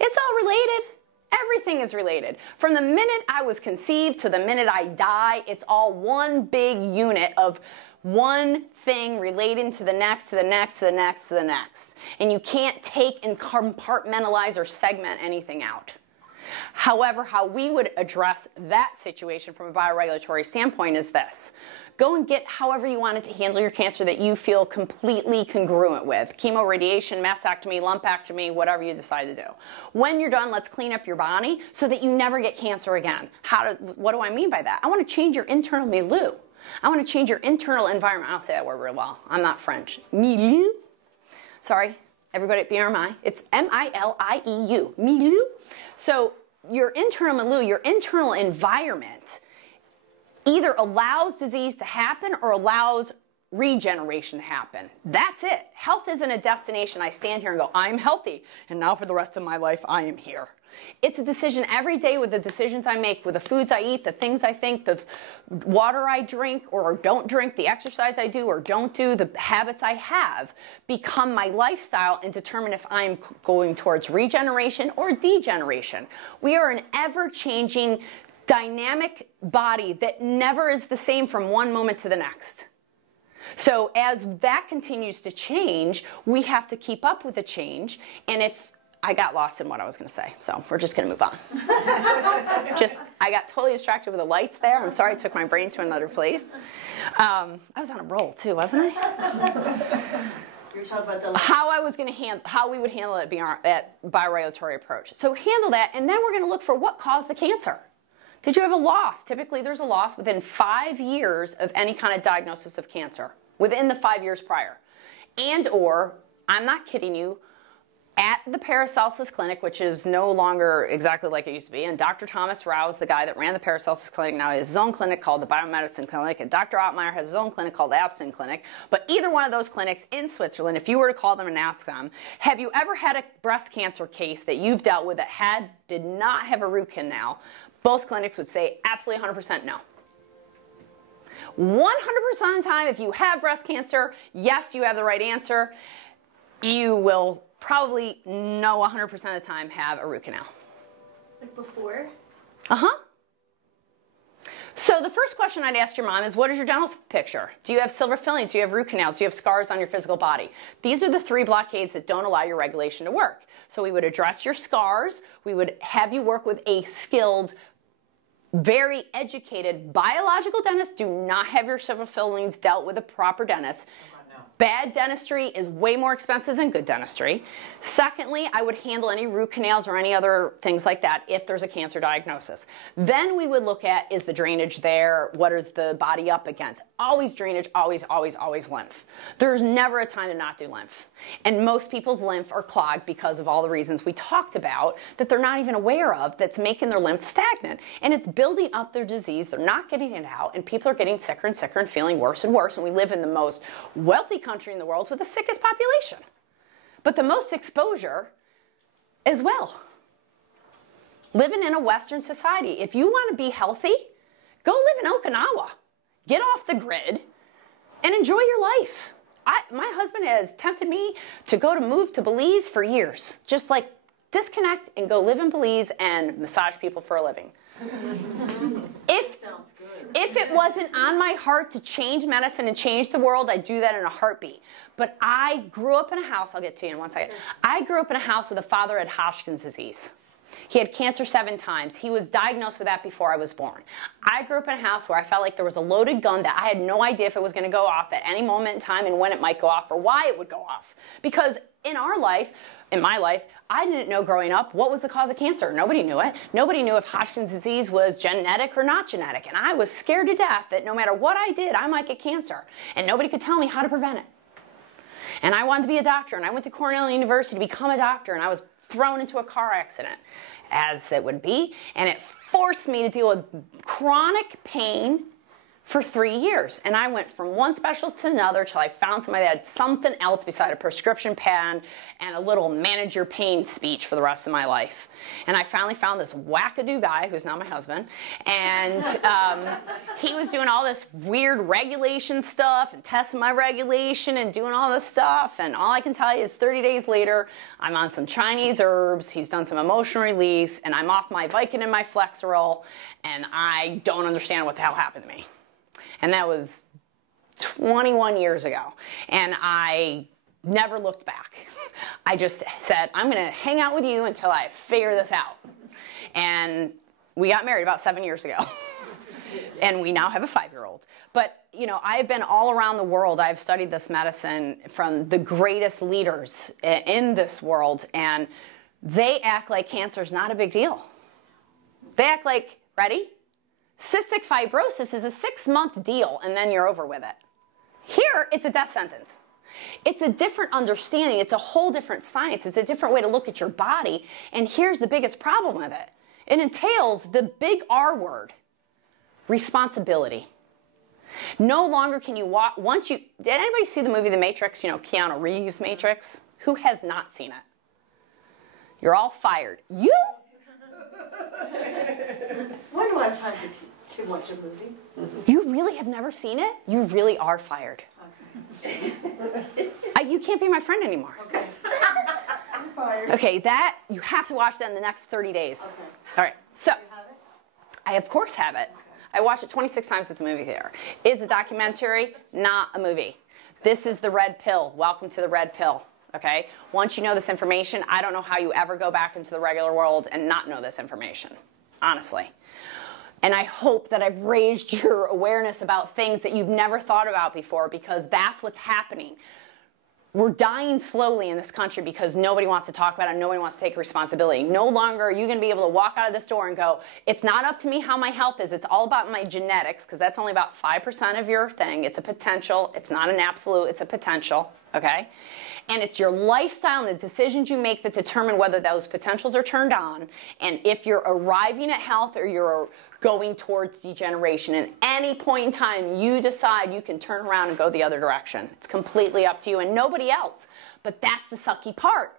It's all related. Everything is related. From the minute I was conceived to the minute I die, it's all one big unit of one thing relating to the next, to the next, to the next, to the next. And you can't take and compartmentalize or segment anything out. However, how we would address that situation from a bioregulatory standpoint is this. Go and get however you want it to handle your cancer that you feel completely congruent with. Chemo, radiation, mastectomy, lumpectomy, whatever you decide to do. When you're done, let's clean up your body so that you never get cancer again. What do I mean by that? I want to change your internal milieu. I want to change your internal environment. I'll say that word real well. I'm not French. Milieu. Sorry, everybody at BRMI. It's M-I-L-I-E-U. Milieu. So your internal milieu, your internal environment, either allows disease to happen or allows regeneration to happen. That's it. Health isn't a destination. I stand here and go, I'm healthy, and now for the rest of my life, I am here. It's a decision every day with the decisions I make, with the foods I eat, the things I think, the water I drink or don't drink, the exercise I do or don't do, the habits I have become my lifestyle and determine if I'm going towards regeneration or degeneration. We are an ever-changing, dynamic body that never is the same from one moment to the next. So as that continues to change, we have to keep up with the change. And if I got lost in what I was going to say, so we're just going to move on. I got totally distracted with the lights there. I'm sorry I took my brain to another place. I was on a roll too, wasn't I? You're talking about the How we would handle it at bioregulatory approach. So handle that, and then we're going to look for what caused the cancer. Did you have a loss? Typically, there's a loss within 5 years of any kind of diagnosis of cancer, within the 5 years prior. And or, I'm not kidding you, at the Paracelsus Clinic, which is no longer exactly like it used to be, and Dr. Thomas Rao is the guy that ran the Paracelsus Clinic, now he has his own clinic called the Biomedicine Clinic, and Dr. Ottmeyer has his own clinic called the Abstin Clinic. But either one of those clinics in Switzerland, if you were to call them and ask them, have you ever had a breast cancer case that you've dealt with that did not have a root canal? Both clinics would say absolutely 100% no. 100% of the time, if you have breast cancer, yes, you have the right answer. You will probably 100% of the time have a root canal. Like before? Uh-huh. So the first question I'd ask your mom is, what is your dental picture? Do you have silver fillings? Do you have root canals? Do you have scars on your physical body? These are the 3 blockades that don't allow your regulation to work. So we would address your scars. We would have you work with a skilled, very educated biological dentist. Do not have your silver fillings dealt with a proper dentist. Bad dentistry is way more expensive than good dentistry. Secondly, I would handle any root canals or any other things like that if there's a cancer diagnosis. Then we would look at, is the drainage there? What is the body up against? Always drainage, always, always, always lymph. There's never a time to not do lymph. And most people's lymph are clogged because of all the reasons we talked about that they're not even aware of, that's making their lymph stagnant. And it's building up their disease. They're not getting it out. And people are getting sicker and sicker and feeling worse and worse. And we live in the most wealthy country in the world with the sickest population. But the most exposure as well. Living in a Western society. If you want to be healthy, go live in Okinawa. Get off the grid and enjoy your life. My husband has tempted me to move to Belize for years. Just like disconnect and go live in Belize and massage people for a living. If it wasn't on my heart to change medicine and change the world, I'd do that in a heartbeat. But I grew up in a house, I'll get to you in one second. I grew up in a house with a father who had Hodgkin's disease. He had cancer 7 times. He was diagnosed with that before I was born. I grew up in a house where I felt like there was a loaded gun that I had no idea if it was going to go off at any moment in time and when it might go off or why it would go off. Because in my life, I didn't know growing up what was the cause of cancer. Nobody knew it. Nobody knew if Hodgkin's disease was genetic or not genetic. And I was scared to death that no matter what I did, I might get cancer. And nobody could tell me how to prevent it. And I wanted to be a doctor. And I went to Cornell University to become a doctor. And I was thrown into a car accident, as it would be. And it forced me to deal with chronic pain for 3 years. And I went from one specialist to another till I found somebody that had something else beside a prescription pen and a little manage your pain speech for the rest of my life. And I finally found this wackadoo guy, who's now my husband, and he was doing all this weird regulation stuff and testing my regulation and doing all this stuff. And all I can tell you is 30 days later, I'm on some Chinese herbs, he's done some emotional release, and I'm off my Vicodin and my Flexeril, and I don't understand what the hell happened to me. And that was 21 years ago. And I never looked back. I just said, I'm going to hang out with you until I figure this out. And we got married about 7 years ago. And we now have a 5-year-old. But, you know, I've been all around the world. I've studied this medicine from the greatest leaders in this world. And they act like cancer's not a big deal. They act like, ready? Cystic fibrosis is a 6-month deal, and then you're over with it. Here, it's a death sentence. It's a different understanding. It's a whole different science. It's a different way to look at your body. And here's the biggest problem with it. It entails the big R word, responsibility. No longer can you walk, did anybody see the movie The Matrix? You know, Keanu Reeves' Matrix? Who has not seen it? You're all fired. You? When do I have time to watch a movie? You really have never seen it? You really are fired. Okay. You can't be my friend anymore. Okay. I'm fired. Okay, that, you have to watch that in the next 30 days. Okay. All right, so, You have it? I of course have it. I watched it 26 times at the movie theater. It's a documentary, not a movie. This is the red pill. Welcome to the red pill, okay? Once you know this information, I don't know how you ever go back into the regular world and not know this information, honestly. And I hope that I've raised your awareness about things that you've never thought about before, because that's what's happening. We're dying slowly in this country because nobody wants to talk about it and nobody wants to take responsibility. No longer are you going to be able to walk out of this door and go, it's not up to me how my health is. It's all about my genetics, because that's only about 5% of your thing. It's a potential. It's not an absolute. It's a potential, okay? And it's your lifestyle and the decisions you make that determine whether those potentials are turned on, and if you're arriving at health or you're going towards degeneration. At any point in time, you decide you can turn around and go the other direction. It's completely up to you and nobody else. But that's the sucky part.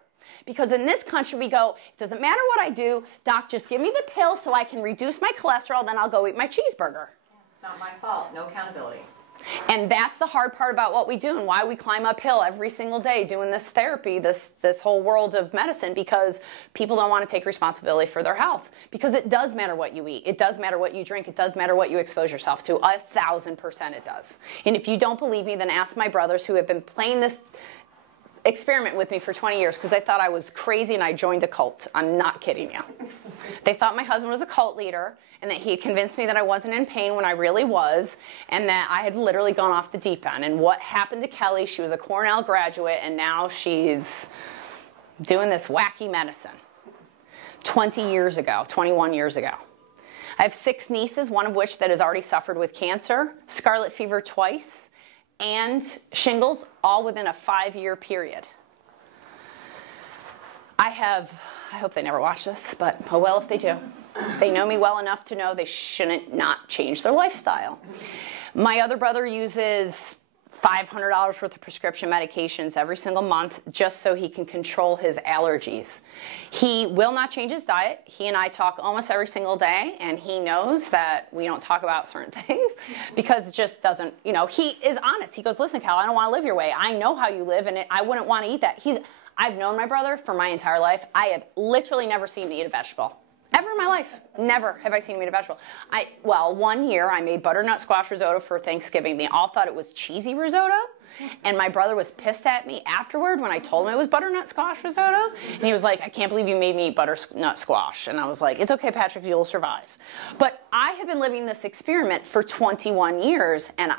Because in this country, we go, it doesn't matter what I do, doc, just give me the pill so I can reduce my cholesterol, then I'll go eat my cheeseburger. It's not my fault. No accountability. And that's the hard part about what we do and why we climb uphill every single day doing this therapy, this whole world of medicine, because people don't want to take responsibility for their health. Because it does matter what you eat. It does matter what you drink. It does matter what you expose yourself to. 1,000% it does. And if you don't believe me, then ask my brothers who have been playing this experiment with me for 20 years because they thought I was crazy and I joined a cult. I'm not kidding you. They thought my husband was a cult leader and that he had convinced me that I wasn't in pain when I really was, and that I had literally gone off the deep end. And what happened to Kelly, she was a Cornell graduate and now she's doing this wacky medicine. 20 years ago, 21 years ago. I have 6 nieces, one of which that has already suffered with cancer, scarlet fever twice, and shingles, all within a 5-year period. I hope they never watch this, but oh well if they do. They know me well enough to know they shouldn't not change their lifestyle. My other brother uses $500 worth of prescription medications every single month just so he can control his allergies. He will not change his diet. He and I talk almost every single day, and he knows that we don't talk about certain things because it just doesn't, you know, he is honest. He goes, listen, Cal, I don't want to live your way. I know how you live, and I wouldn't want to eat that. I've known my brother for my entire life. I have literally never seen him eat a vegetable. Ever in my life. Never have I seen him eat a vegetable. Well, one year I made butternut squash risotto for Thanksgiving. They all thought it was cheesy risotto. And my brother was pissed at me afterward when I told him it was butternut squash risotto. And he was like, I can't believe you made me eat butternut squash. And I was like, it's okay, Patrick, you'll survive. But I have been living this experiment for 21 years, and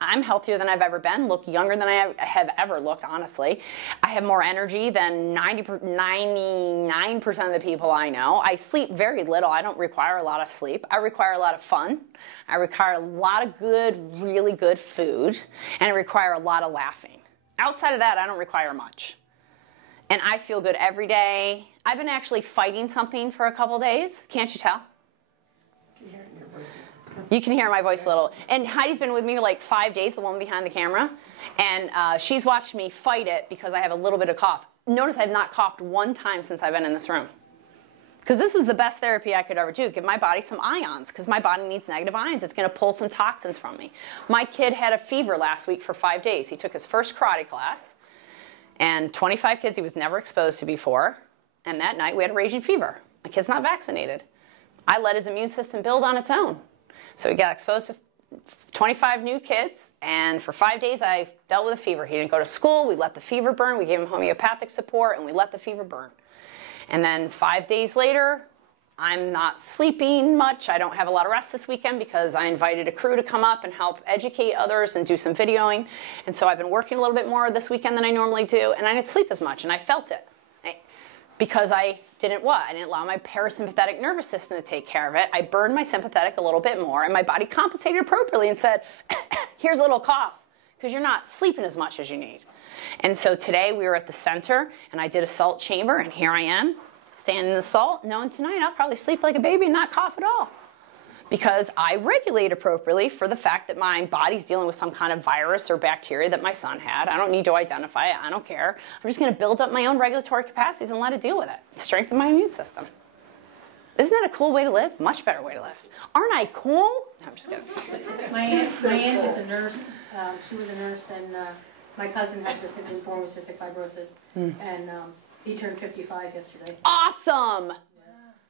I'm healthier than I've ever been, look younger than I have ever looked, honestly. I have more energy than 99% of the people I know. I sleep very little. I don't require a lot of sleep. I require a lot of fun. I require a lot of good, really good food. And I require a lot of laughing. Outside of that, I don't require much. And I feel good every day. I've been actually fighting something for a couple days. Can't you tell? You hear it in your voice. You can hear my voice a little. And Heidi's been with me for like 5 days, the woman behind the camera. And she's watched me fight it because I have a little bit of cough. Notice I've not coughed one time since I've been in this room. Because this was the best therapy I could ever do. Give my body some ions, because my body needs negative ions. It's going to pull some toxins from me. My kid had a fever last week for 5 days. He took his first karate class. And 25 kids he was never exposed to before. And that night we had a raging fever. My kid's not vaccinated. I let his immune system build on its own. So he got exposed to 25 new kids, and for 5 days I dealt with a fever. He didn't go to school. We let the fever burn. We gave him homeopathic support, and we let the fever burn. And then 5 days later, I'm not sleeping much. I don't have a lot of rest this weekend because I invited a crew to come up and help educate others and do some videoing. And so I've been working a little bit more this weekend than I normally do, and I didn't sleep as much, and I felt it. Because I didn't what? I didn't allow my parasympathetic nervous system to take care of it. I burned my sympathetic a little bit more, and my body compensated appropriately and said, here's a little cough, because you're not sleeping as much as you need. And so today we were at the center, and I did a salt chamber, and here I am, standing in the salt, knowing tonight I'll probably sleep like a baby and not cough at all. Because I regulate appropriately for the fact that my body's dealing with some kind of virus or bacteria that my son had. I don't need to identify it. I don't care. I'm just going to build up my own regulatory capacities and let it deal with it. Strengthen my immune system. Isn't that a cool way to live? Much better way to live. Aren't I cool? No, I'm just kidding. My aunt is a nurse. She was a nurse, and my cousin was born with cystic fibrosis, and he turned 55 yesterday. Awesome!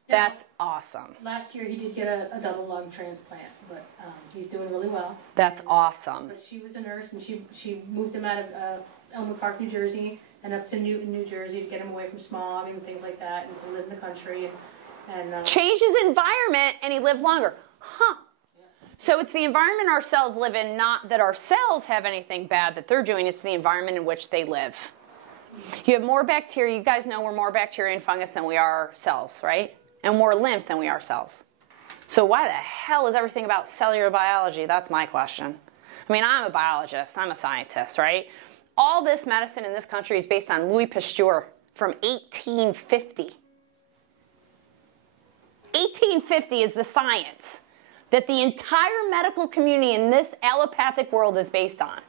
That's awesome. Last year he did get a double lung transplant, but he's doing really well. That's awesome. But she was a nurse, and she moved him out of Elmer Park, New Jersey, and up to Newton, New Jersey, to get him away from smog and things like that, and to live in the country. And change his environment, and he lived longer. Huh. So it's the environment our cells live in, not that our cells have anything bad that they're doing. It's the environment in which they live. You have more bacteria. You guys know we're more bacteria and fungus than we are cells, right? And more lymph than we are cells. So why the hell is everything about cellular biology? That's my question. I mean, I'm a biologist. I'm a scientist, right? All this medicine in this country is based on Louis Pasteur from 1850. 1850 is the science that the entire medical community in this allopathic world is based on.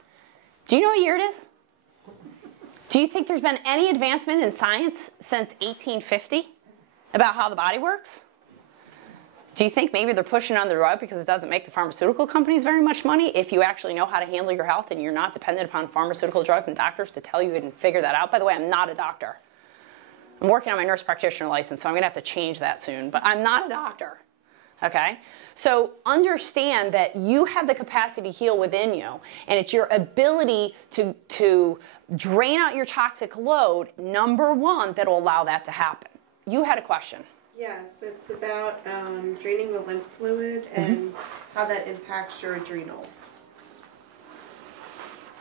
Do you know what year it is? Do you think there's been any advancement in science since 1850? About how the body works? Do you think maybe they're pushing on the rug because it doesn't make the pharmaceutical companies very much money if you actually know how to handle your health and you're not dependent upon pharmaceutical drugs and doctors to tell you and figure that out? By the way, I'm not a doctor. I'm working on my nurse practitioner license, so I'm going to have to change that soon. But I'm not a doctor. Okay? So understand that you have the capacity to heal within you, and it's your ability to drain out your toxic load, number one, that will allow that to happen. You had a question. Yes, it's about draining the lymph fluid and how that impacts your adrenals.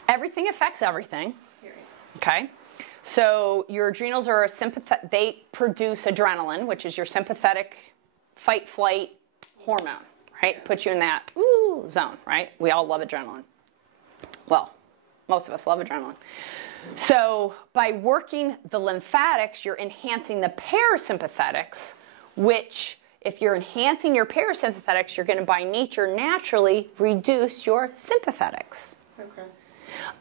Everything affects everything. Okay? So your adrenals are they produce adrenaline, which is your sympathetic fight-flight hormone, right? Put you in that zone, right? We all love adrenaline. Well, most of us love adrenaline. So by working the lymphatics, you're enhancing the parasympathetics, which if you're enhancing your parasympathetics, you're going to by nature naturally reduce your sympathetics. Okay.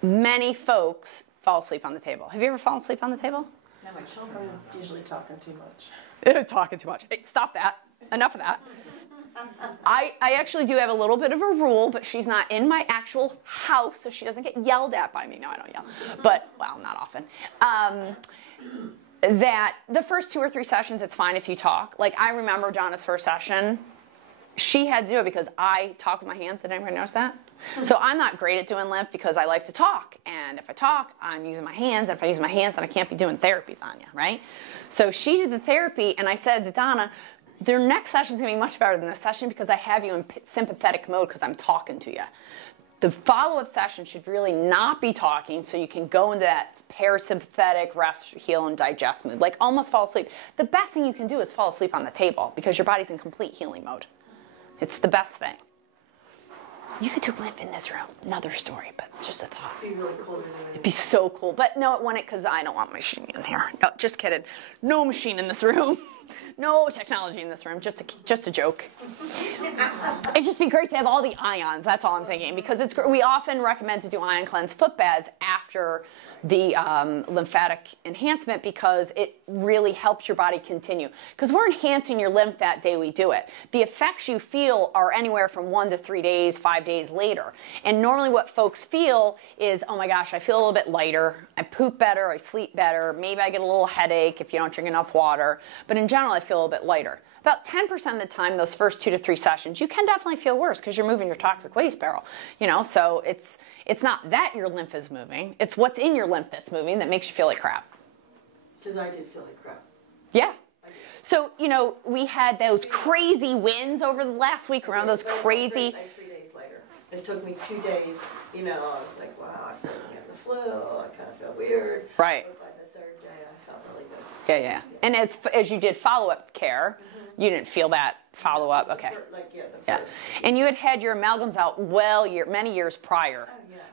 Many folks fall asleep on the table. Have you ever fallen asleep on the table? No, my children. I'm usually talking too much. Talking too much. Hey, stop that. Enough of that. I actually do have a little bit of a rule, but she's not in my actual house, so she doesn't get yelled at by me. No, I don't yell. But, well, not often. That the first 2 or 3 sessions, it's fine if you talk. Like, I remember Donna's first session. She had to do it because I talk with my hands. Did anybody notice that? So I'm not great at doing lymph because I like to talk. And if I talk, I'm using my hands. And if I use my hands, then I can't be doing therapies on you, right? So she did the therapy, and I said to Donna, their next session is going to be much better than this session because I have you in sympathetic mode because I'm talking to you. The follow-up session should really not be talking so you can go into that parasympathetic rest, heal, and digest mood. Like almost fall asleep. The best thing you can do is fall asleep on the table because your body's in complete healing mode. It's the best thing. You could do lymph in this room. Another story, but just a thought. It'd be really cool. It'd be so cool. But no, it wouldn't because I don't want my machine in here. No, just kidding. No machine in this room. No technology in this room. Just a joke. It'd just be great to have all the ions. That's all I'm thinking. Because we often recommend to do ion cleanse foot baths after the lymphatic enhancement because it really helps your body continue. Because we're enhancing your lymph that day we do it. The effects you feel are anywhere from 1 to 3 days, 5 days later. And normally what folks feel is, oh my gosh, I feel a little bit lighter. I poop better. I sleep better. Maybe I get a little headache if you don't drink enough water. But in general, I feel a little bit lighter. About 10% of the time, those first 2 to 3 sessions, you can definitely feel worse because you're moving your toxic waste barrel. You know, so it's not that your lymph is moving. It's what's in your lymph that's moving that makes you feel like crap. Because I did feel like crap. Yeah. So, you know, we had those crazy winds over the last week around those crazy... Like 3 days later. It took me 2 days, you know, I was like, wow, I feel like I have the flu, I kind of feel weird. Right. But by the 3rd day, I felt really good. Yeah. And as you did follow-up care, you didn't feel that follow-up? Okay. Yeah. And you had your amalgams out many years prior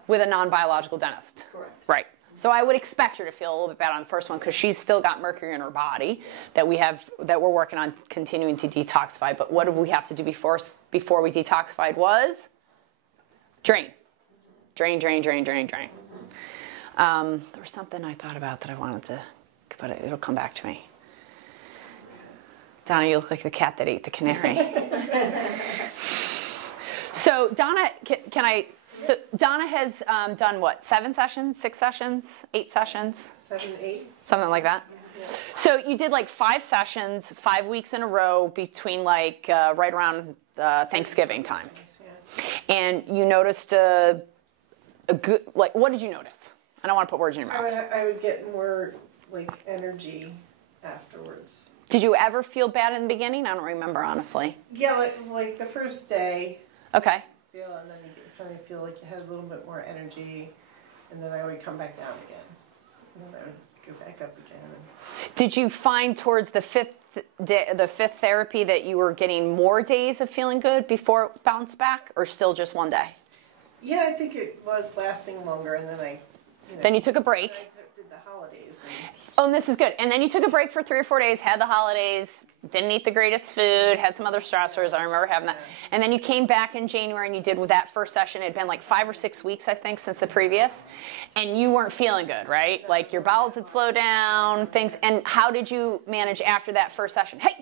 with a non-biological dentist. Correct. Right. So I would expect her to feel a little bit bad on the first one because she's still got mercury in her body that we're working on continuing to detoxify. But what did we have to do before we detoxified was drain. Drain. There was something I thought about that I wanted to, but it'll come back to me. Donna, you look like the cat that ate the canary. So Donna, So Donna has done what, 7 sessions, 6 sessions, 8 sessions? 7, 8. Something like that? Yeah. So you did like 5 sessions, 5 weeks in a row between like right around Thanksgiving time. Yeah. And you noticed a good, like, what did you notice? I don't want to put words in your mouth. I would get more like energy afterwards. Did you ever feel bad in the beginning? I don't remember, honestly. Yeah, like the first day. Okay. And then you kind of feel like you had a little bit more energy, and then I would come back down again. And then I would go back up again. Did you find towards the fifth therapy that you were getting more days of feeling good before it bounced back, or still just one day? Yeah, I think it was lasting longer, and then Then you took a break. Did the holidays. Oh, and this is good. And then you took a break for 3 or 4 days, had the holidays, didn't eat the greatest food, had some other stressors. I remember having that. And then you came back in January and you did with that first session. It had been like 5 or 6 weeks, I think, since the previous. And you weren't feeling good, right? Like your bowels had slowed down, things. And how did you manage after that first session? Hey,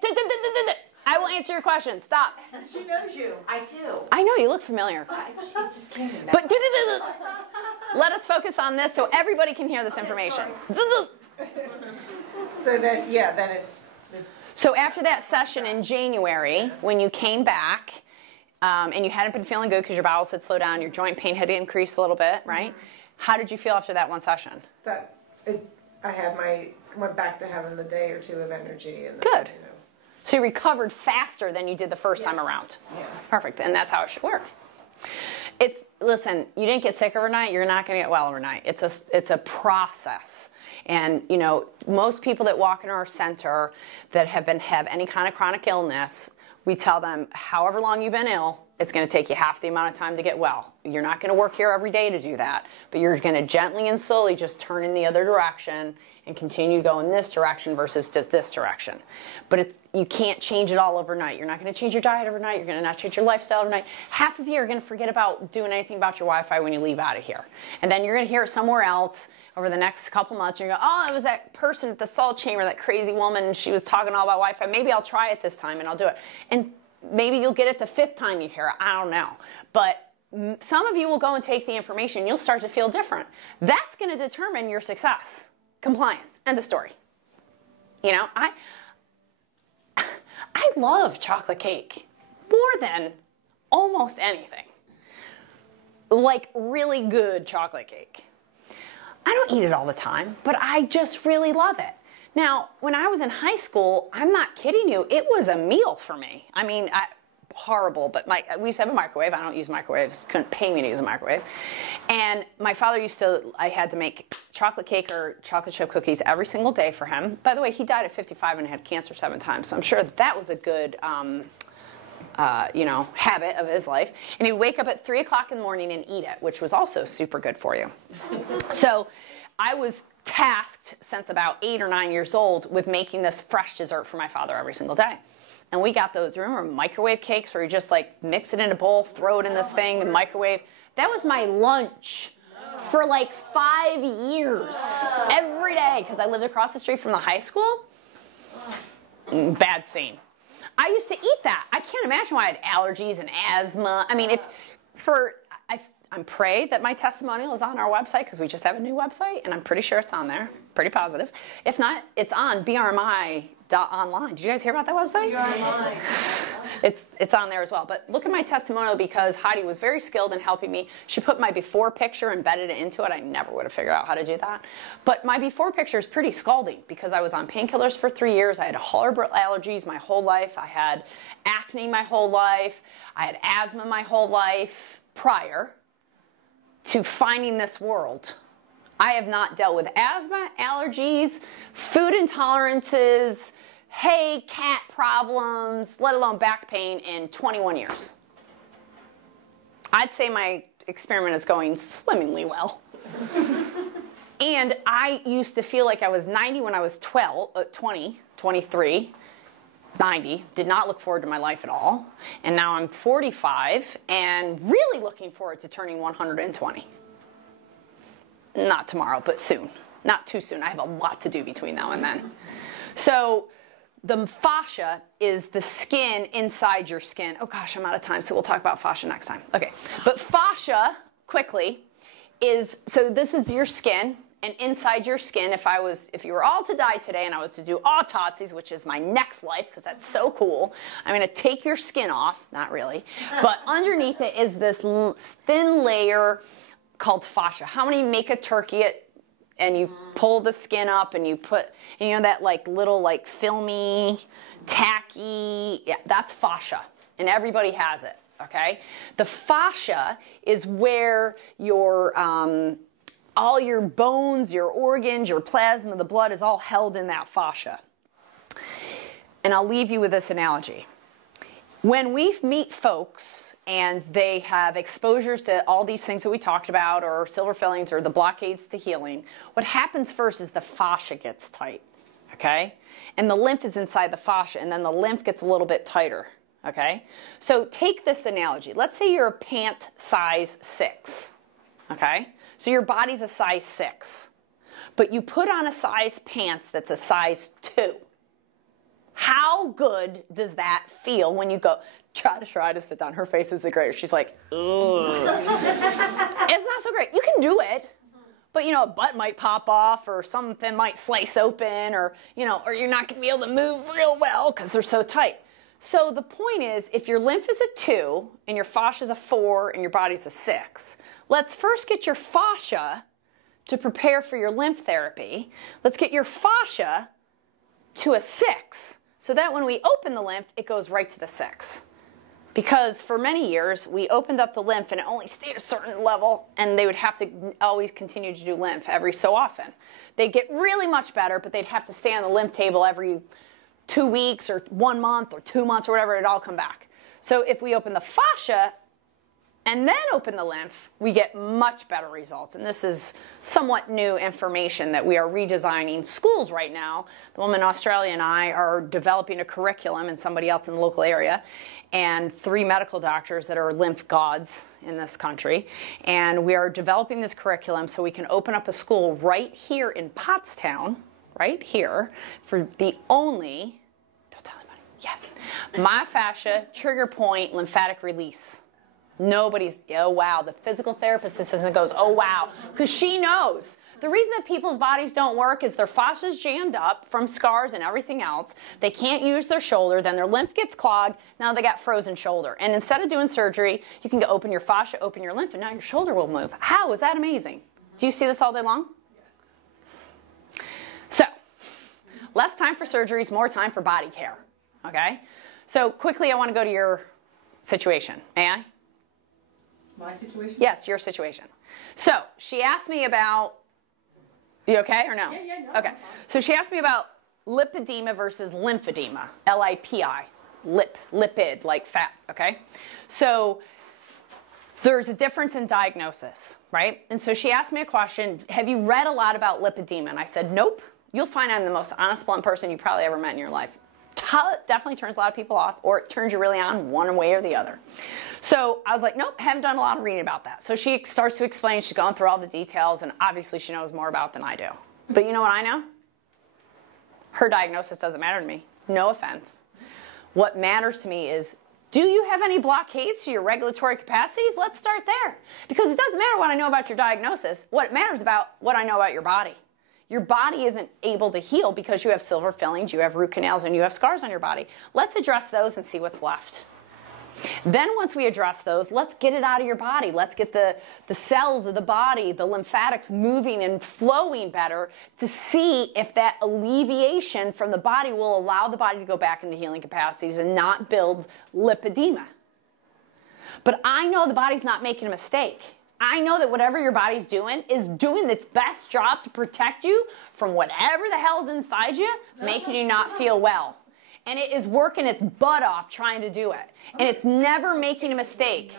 I will answer your question. Stop. She knows you. I do. I know, you look familiar. She just came in. But let us focus on this so everybody can hear this information. So then it's... So after that session in January, when you came back, and you hadn't been feeling good because your bowels had slowed down, your joint pain had increased a little bit, right? How did you feel after that one session? I went back to having the day or 2 of energy. And then, Good. So you recovered faster than you did the first time around. Yeah. Perfect, and that's how it should work. Listen, you didn't get sick overnight, you're not going to get well overnight. It's a process. And, you know, most people that walk in our center that have any kind of chronic illness, we tell them, however long you've been ill, it's going to take you half the amount of time to get well. You're not going to work here every day to do that, but you're going to gently and slowly just turn in the other direction and continue to go in this direction versus to this direction. But you can't change it all overnight. You're not going to change your diet overnight. You're going to not change your lifestyle overnight. Half of you are going to forget about doing anything about your Wi-Fi when you leave out of here. And then you're going to hear it somewhere else over the next couple months. You're going to go, oh, it was that person at the salt chamber, that crazy woman, and she was talking all about Wi-Fi. Maybe I'll try it this time and I'll do it. And maybe you'll get it the 5th time you hear it. I don't know. But some of you will go and take the information. You'll start to feel different. That's going to determine your success. Compliance. End of story. You know, I love chocolate cake more than almost anything. Like really good chocolate cake. I don't eat it all the time, but I just really love it. Now, when I was in high school, I'm not kidding you, it was a meal for me. I mean, horrible, but we used to have a microwave. I don't use microwaves. Couldn't pay me to use a microwave. And my father I had to make chocolate cake or chocolate chip cookies every single day for him. By the way, he died at 55 and had cancer 7 times, so I'm sure that was a good habit of his life. And he'd wake up at 3 o'clock in the morning and eat it, which was also super good for you. So I was tasked since about 8 or 9 years old with making this fresh dessert for my father every single day. And we got those, remember microwave cakes where you just like mix it in a bowl, throw it in this thing, and microwave? That was my lunch for like 5 years, every day, because I lived across the street from the high school. Bad scene. I used to eat that. I can't imagine why I had allergies and asthma. I mean, I pray that my testimonial is on our website because we just have a new website, and I'm pretty sure it's on there. Pretty positive. If not, it's on BRMI Online. Did you guys hear about that website? You're online. It's on there as well. But look at my testimonial because Heidi was very skilled in helping me. She put my before picture, embedded it into it. I never would have figured out how to do that. But my before picture is pretty scalding because I was on painkillers for 3 years. I had horrible allergies my whole life. I had acne my whole life. I had asthma my whole life prior to finding this world. I have not dealt with asthma, allergies, food intolerances, hay, cat problems, let alone back pain in 21 years. I'd say my experiment is going swimmingly well. And I used to feel like I was 90 when I was 20, 23, 90, did not look forward to my life at all. And now I'm 45 and really looking forward to turning 120. Not tomorrow, but soon. Not too soon. I have a lot to do between now and then. So the fascia is the skin inside your skin. Oh gosh, I'm out of time, so we'll talk about fascia next time. Okay, but fascia, quickly, is, so this is your skin, and inside your skin, if you were all to die today and I was to do autopsies, which is my next life, because that's so cool, I'm going to take your skin off, not really, but underneath it is this thin layer called fascia. How many make a turkey and you pull the skin up and you put, you know, that like little like filmy, tacky, yeah, that's fascia. And everybody has it, okay? The fascia is where your, all your bones, your organs, your plasma, the blood is all held in that fascia. And I'll leave you with this analogy. When we meet folks and they have exposures to all these things that we talked about, or silver fillings, or the blockades to healing, what happens first is the fascia gets tight, okay? And the lymph is inside the fascia, and then the lymph gets a little bit tighter, okay? So take this analogy. Let's say you're a pant size 6, okay? So your body's a size 6, but you put on a size pants that's a size 2. How good does that feel when you go, try to sit down. Her face is the greatest. She's like, ugh. It's not so great. You can do it, but you know, a butt might pop off or something might slice open, or, you know, or you're not going to be able to move real well because they're so tight. So the point is, if your lymph is a 2 and your fascia is a 4 and your body's a 6, let's first get your fascia to prepare for your lymph therapy. Let's get your fascia to a 6 so that when we open the lymph, it goes right to the 6. Because for many years, we opened up the lymph and it only stayed a certain level, and they would have to always continue to do lymph every so often. They'd get really much better, but they'd have to stay on the lymph table every 2 weeks or 1 month or 2 months or whatever, it'd all come back. So if we open the fascia and then open the lymph, we get much better results. And this is somewhat new information that we are redesigning schools right now. The woman in Australia and I are developing a curriculum, and somebody else in the local area, and 3 medical doctors that are lymph gods in this country. And we are developing this curriculum so we can open up a school right here in Pottstown, right here, for the only, don't tell anybody, yeah, myofascia trigger point lymphatic release. Nobody's, oh wow, the physical therapist assistant goes, oh wow, because she knows. The reason that people's bodies don't work is their fascia's jammed up from scars and everything else. They can't use their shoulder, then their lymph gets clogged, now they got frozen shoulder. And instead of doing surgery, you can go open your fascia, open your lymph, and now your shoulder will move. How is that amazing? Do you see this all day long? Yes. So, less time for surgeries, more time for body care, okay? So quickly, I want to go to your situation. May I? My situation? Yes, your situation. So she asked me about, you okay or no? Yeah, no. Okay. So she asked me about lipedema versus lymphedema, L-I-P-I, lipid, like fat, okay? So there's a difference in diagnosis, right? And so she asked me a question, have you read a lot about lipedema? And I said, nope. You'll find I'm the most honest, blunt person you probably ever met in your life. Definitely turns a lot of people off, or it turns you really on one way or the other. So I was like, nope, haven't done a lot of reading about that. So she starts to explain, she's going through all the details, and obviously she knows more about than I do. But you know what I know? Her diagnosis doesn't matter to me. No offense. What matters to me is, do you have any blockades to your regulatory capacities? Let's start there. Because it doesn't matter what I know about your diagnosis. What it matters about what I know about your body. your body isn't able to heal because you have silver fillings, you have root canals, and you have scars on your body. Let's address those and see what's left. Then once we address those, let's get it out of your body. Let's get the cells of the body, the lymphatics moving and flowing better to see if that alleviation from the body will allow the body to go back into healing capacities and not build lipedema. But I know the body's not making a mistake. I know that whatever your body's doing is doing its best job to protect you from whatever the hell's inside you, making you not feel well. And it is working its butt off trying to do it. And it's never making a mistake.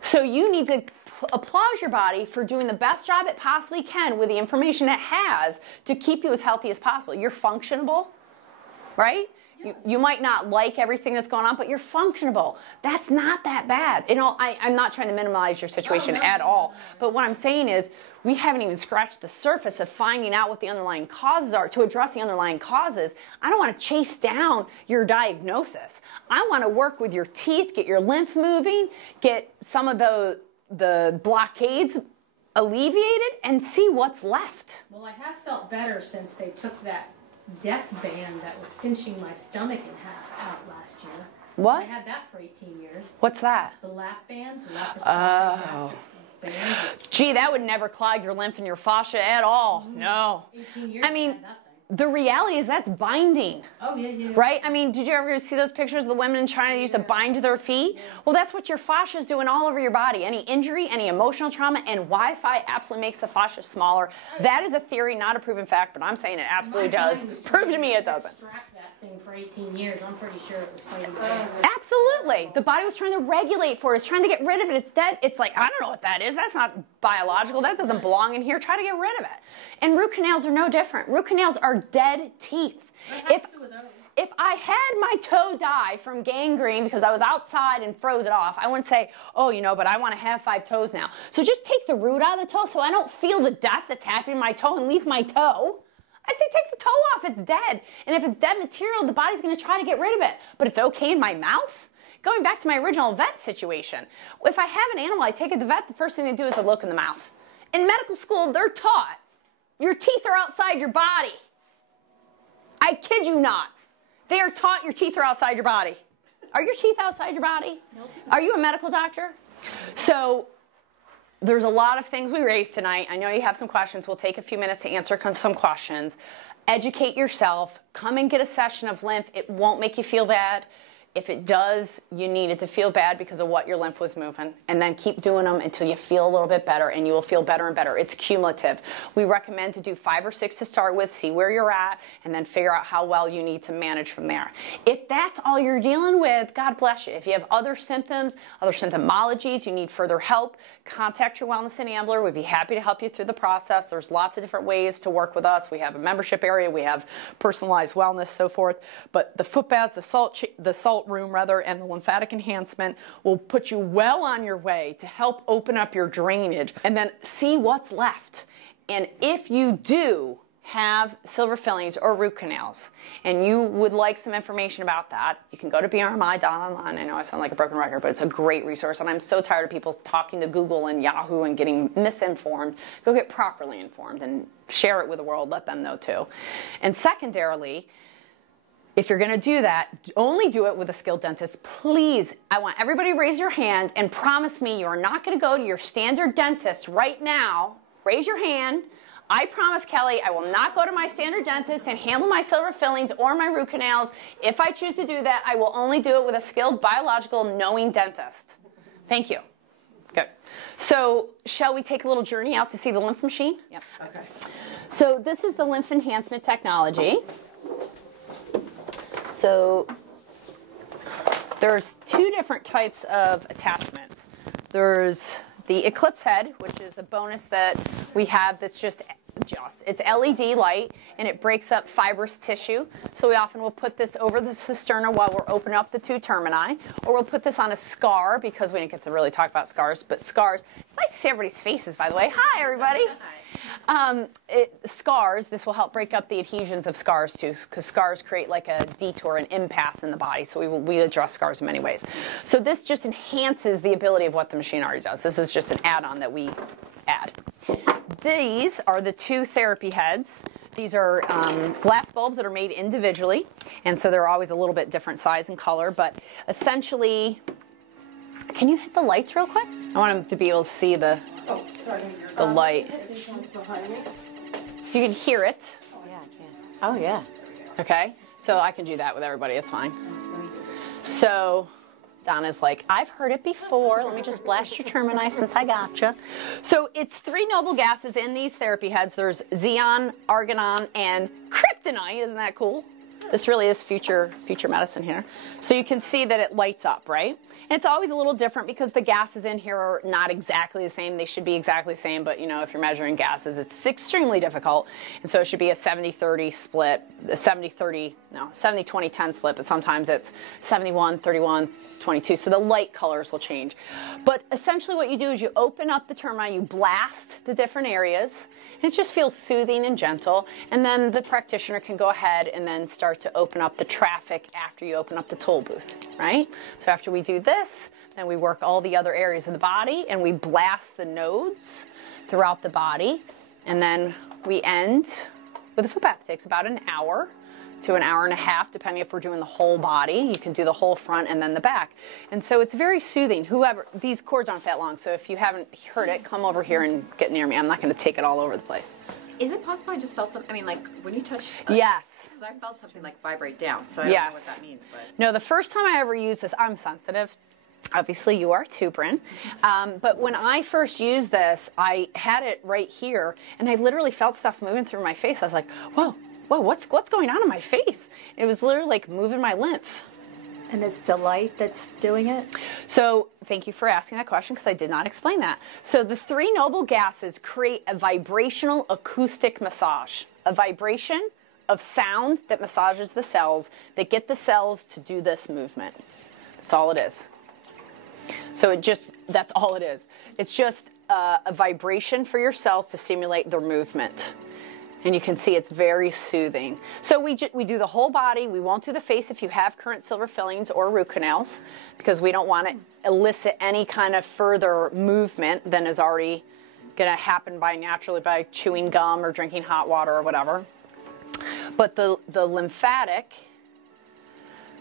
So you need to applaud your body for doing the best job it possibly can with the information it has to keep you as healthy as possible. You're functionable, right? You might not like everything that's going on, but you're functionable. That's not that bad. You know, I'm not trying to minimize your situation at all. But what I'm saying is we haven't even scratched the surface of finding out what the underlying causes are. To address the underlying causes, I don't want to chase down your diagnosis. I want to work with your teeth, get your lymph moving, get some of the blockades alleviated, and see what's left. Well, I have felt better since they took that death band that was cinching my stomach in half out last year. What? I had that for 18 years. What's that? The lap band. The Oh. Gee, that would never clog your lymph and your fascia at all. No. 18 years I mean, I had that thing. the reality is that's binding. Oh, yeah. Right? I mean, did you ever see those pictures of the women in China that used to bind to their feet? Well, that's what your fascia is doing all over your body. Any injury, any emotional trauma, and Wi-Fi absolutely makes the fascia smaller. That is a theory, not a proven fact, but I'm saying it absolutely does. Prove to me it doesn't. Extract that thing for 18 years. I'm pretty sure it was fighting against it. Absolutely. The body was trying to regulate for it. It's trying to get rid of it. It's dead. It's like, I don't know what that is. That's not biological. That doesn't belong in here. Try to get rid of it. And root canals are no different. Root canals are dead teeth. If I had my toe die from gangrene because I was outside and froze it off, I wouldn't say, oh, you know, but I want to have 5 toes now. So just take the root out of the toe so I don't feel the death that's happening in my toe and leave my toe. I'd say take the toe off. It's dead. And if it's dead material, the body's going to try to get rid of it. But it's okay in my mouth? Going back to my original vet situation, if I have an animal, I take it to the vet, the first thing they do is they look in the mouth. In medical school, they're taught your teeth are outside your body. I kid you not. They are taught your teeth are outside your body. Are your teeth outside your body? Nope. Are you a medical doctor? So there's a lot of things we raised tonight. I know you have some questions. We'll take a few minutes to answer some questions. Educate yourself. Come and get a session of lymph. It won't make you feel bad. If it does, you need it to feel bad because of what your lymph was moving. And then keep doing them until you feel a little bit better, and you will feel better and better. It's cumulative. We recommend to do 5 or 6 to start with, see where you're at, and then figure out how well you need to manage from there. If that's all you're dealing with, God bless you. If you have other symptoms, other symptomologies, you need further help, contact your wellness enabler. We'd be happy to help you through the process. There's lots of different ways to work with us. We have a membership area. We have personalized wellness, so forth. But the foot baths, the salt room rather, and the lymphatic enhancement will put you well on your way to help open up your drainage and then see what's left. And if you do have silver fillings or root canals and you would like some information about that, you can go to brmi.online. I know I sound like a broken record, but it's a great resource, and I'm so tired of people talking to Google and Yahoo and getting misinformed. Go get properly informed and share it with the world. Let them know too. And secondarily, if you're going to do that, only do it with a skilled dentist. Please, I want everybody to raise your hand and promise me you're not going to go to your standard dentist right now. Raise your hand. I promise, Kelly, I will not go to my standard dentist and handle my silver fillings or my root canals. If I choose to do that, I will only do it with a skilled, biological, knowing dentist. Thank you. Good. So shall we take a little journey out to see the lymph machine? Yep. Okay. So this is the lymph enhancement technology. So there's 2 different types of attachments. There's the Eclipse head, which is a bonus that we have that's it's LED light, and it breaks up fibrous tissue. So we often will put this over the cisterna while we're opening up the 2 termini, or we'll put this on a scar because we didn't get to really talk about scars, but scars. It's nice to see everybody's faces, by the way. Hi, everybody. Scars, this will help break up the adhesions of scars too, because scars create like a detour, an impasse in the body. So we address scars in many ways. So this just enhances the ability of what the machine already does. This is just an add-on that we add. these are the 2 therapy heads. These are glass bulbs that are made individually, and so they're always a little bit different size and color, but essentially, can you hit the lights real quick? I want them to be able to see the light. You can hear it. Oh, yeah, I can. Oh, yeah. Okay, so I can do that with everybody, it's fine. So Donna's like, I've heard it before. Let me just blast your termini since I gotcha. So it's 3 noble gases in these therapy heads. There's xenon, argon, and kryptonite. Isn't that cool? This really is future medicine here. So you can see that it lights up, right? And it's always a little different because the gases in here are not exactly the same. They should be exactly the same, but you know, if you're measuring gases, it's extremely difficult. And so it should be a 70-30 split, a 70-20-10 split, but sometimes it's 71-31-22. So the light colors will change. But essentially what you do is you open up the termini, you blast the different areas, and it just feels soothing and gentle. And then the practitioner can go ahead and then start to open up the traffic after you open up the toll booth, right? So after we do this, then we work all the other areas of the body and we blast the nodes throughout the body. And then we end with a foot bath. It takes about an hour to an hour and a half, depending if we're doing the whole body. You can do the whole front and then the back. And so it's very soothing. These cords aren't that long, so if you haven't heard it, come over here and get near me. I'm not going to take it all over the place. Is it possible I just felt something, I mean, like, when you touch... Yes. Because I felt something, like, vibrate down, so I don't know what that means, but... No, the first time I ever used this, I'm sensitive. Obviously, you are too, Bryn. But when I first used this, I had it right here, and I literally felt stuff moving through my face. I was like, whoa, what's going on in my face? It was literally like moving my lymph. And it's the light that's doing it? So thank you for asking that question because I did not explain that. So the 3 noble gases create a vibrational acoustic massage, a vibration of sound that massages the cells that get the cells to do this movement. That's all it is. So that's all it is. It's just a vibration for your cells to stimulate their movement. And you can see it's very soothing. So we do the whole body. We won't do the face if you have current silver fillings or root canals because we don't want to elicit any kind of further movement than is already going to happen naturally by chewing gum or drinking hot water or whatever. But the lymphatic,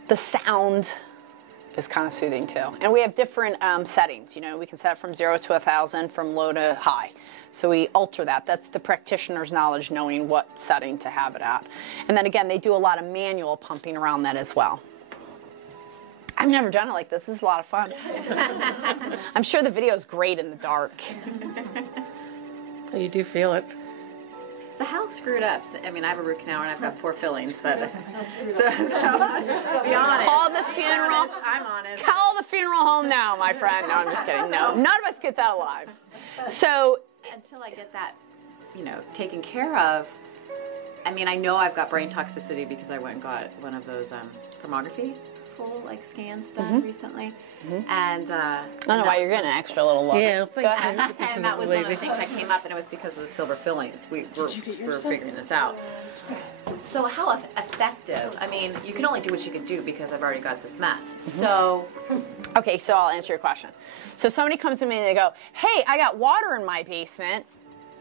the sound is kind of soothing too. And we have different settings. You know, we can set it from 0 to 1,000, from low to high. So we alter that. That's the practitioner's knowledge, knowing what setting to have it at. And then again, they do a lot of manual pumping around that as well. I've never done it like this. This is a lot of fun. I'm sure the video is great in the dark. You do feel it. So how screwed up? I mean, I have a root canal and I've got 4 fillings. So be honest. Call the funeral. I'm honest. Call the funeral home now, my friend. No, I'm just kidding. No, none of us gets out alive. So until I get that, you know, taken care of, I mean, I know I've got brain toxicity because I went and got one of those thermography full scans done recently. And I don't know why you're getting an extra little look. Yeah, go ahead. And that was one of the things that came up, and it was because of the silver fillings. We were figuring this out. So how effective? I mean, you can only do what you can do because I've already got this mess. So, okay, so I'll answer your question. So somebody comes to me and they go, "Hey, I got water in my basement.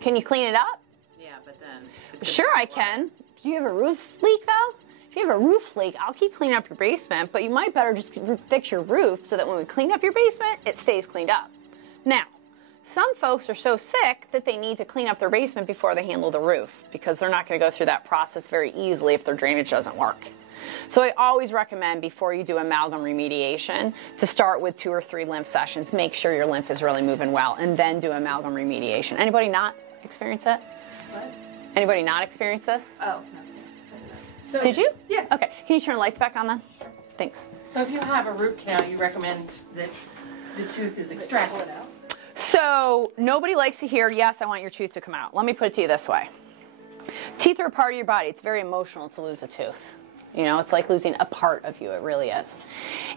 Can you clean it up?" Yeah, but then sure I can. Do you have a roof leak though? If you have a roof leak, I'll keep cleaning up your basement, but you might better just fix your roof so that when we clean up your basement, it stays cleaned up. Now, some folks are so sick that they need to clean up their basement before they handle the roof because they're not going to go through that process very easily if their drainage doesn't work. So I always recommend before you do amalgam remediation to start with 2 or 3 lymph sessions. Make sure your lymph is really moving well and then do amalgam remediation. Anybody not experience it? What? Anybody not experience this? Oh, no. So, did you? Yeah. Okay. Can you turn the lights back on then? Thanks. So if you have a root canal, you recommend that the tooth is extracted. So nobody likes to hear, yes, I want your tooth to come out. Let me put it to you this way. Teeth are a part of your body. It's very emotional to lose a tooth. You know, it's like losing a part of you. It really is.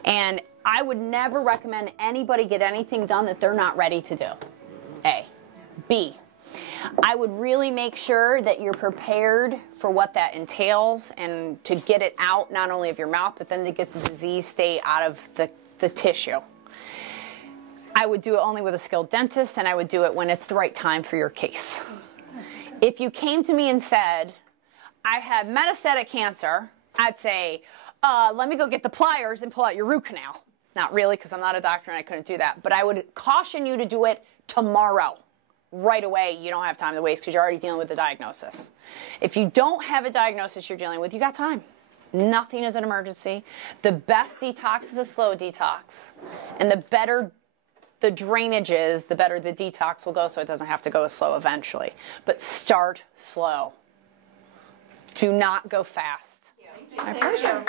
And I would never recommend anybody get anything done that they're not ready to do. A. B. I would really make sure that you're prepared for what that entails and to get it out not only of your mouth, but then to get the disease state out of the tissue. I would do it only with a skilled dentist, and I would do it when it's the right time for your case. If you came to me and said, I have metastatic cancer, I'd say, let me go get the pliers and pull out your root canal. Not really, because I'm not a doctor and I couldn't do that. But I would caution you to do it tomorrow. Right away, you don't have time to waste because you're already dealing with the diagnosis. If you don't have a diagnosis you're dealing with, you got time. Nothing is an emergency. The best detox is a slow detox. And the better the drainage is, the better the detox will go, so it doesn't have to go as slow eventually. But start slow. Do not go fast. Yeah. My pleasure.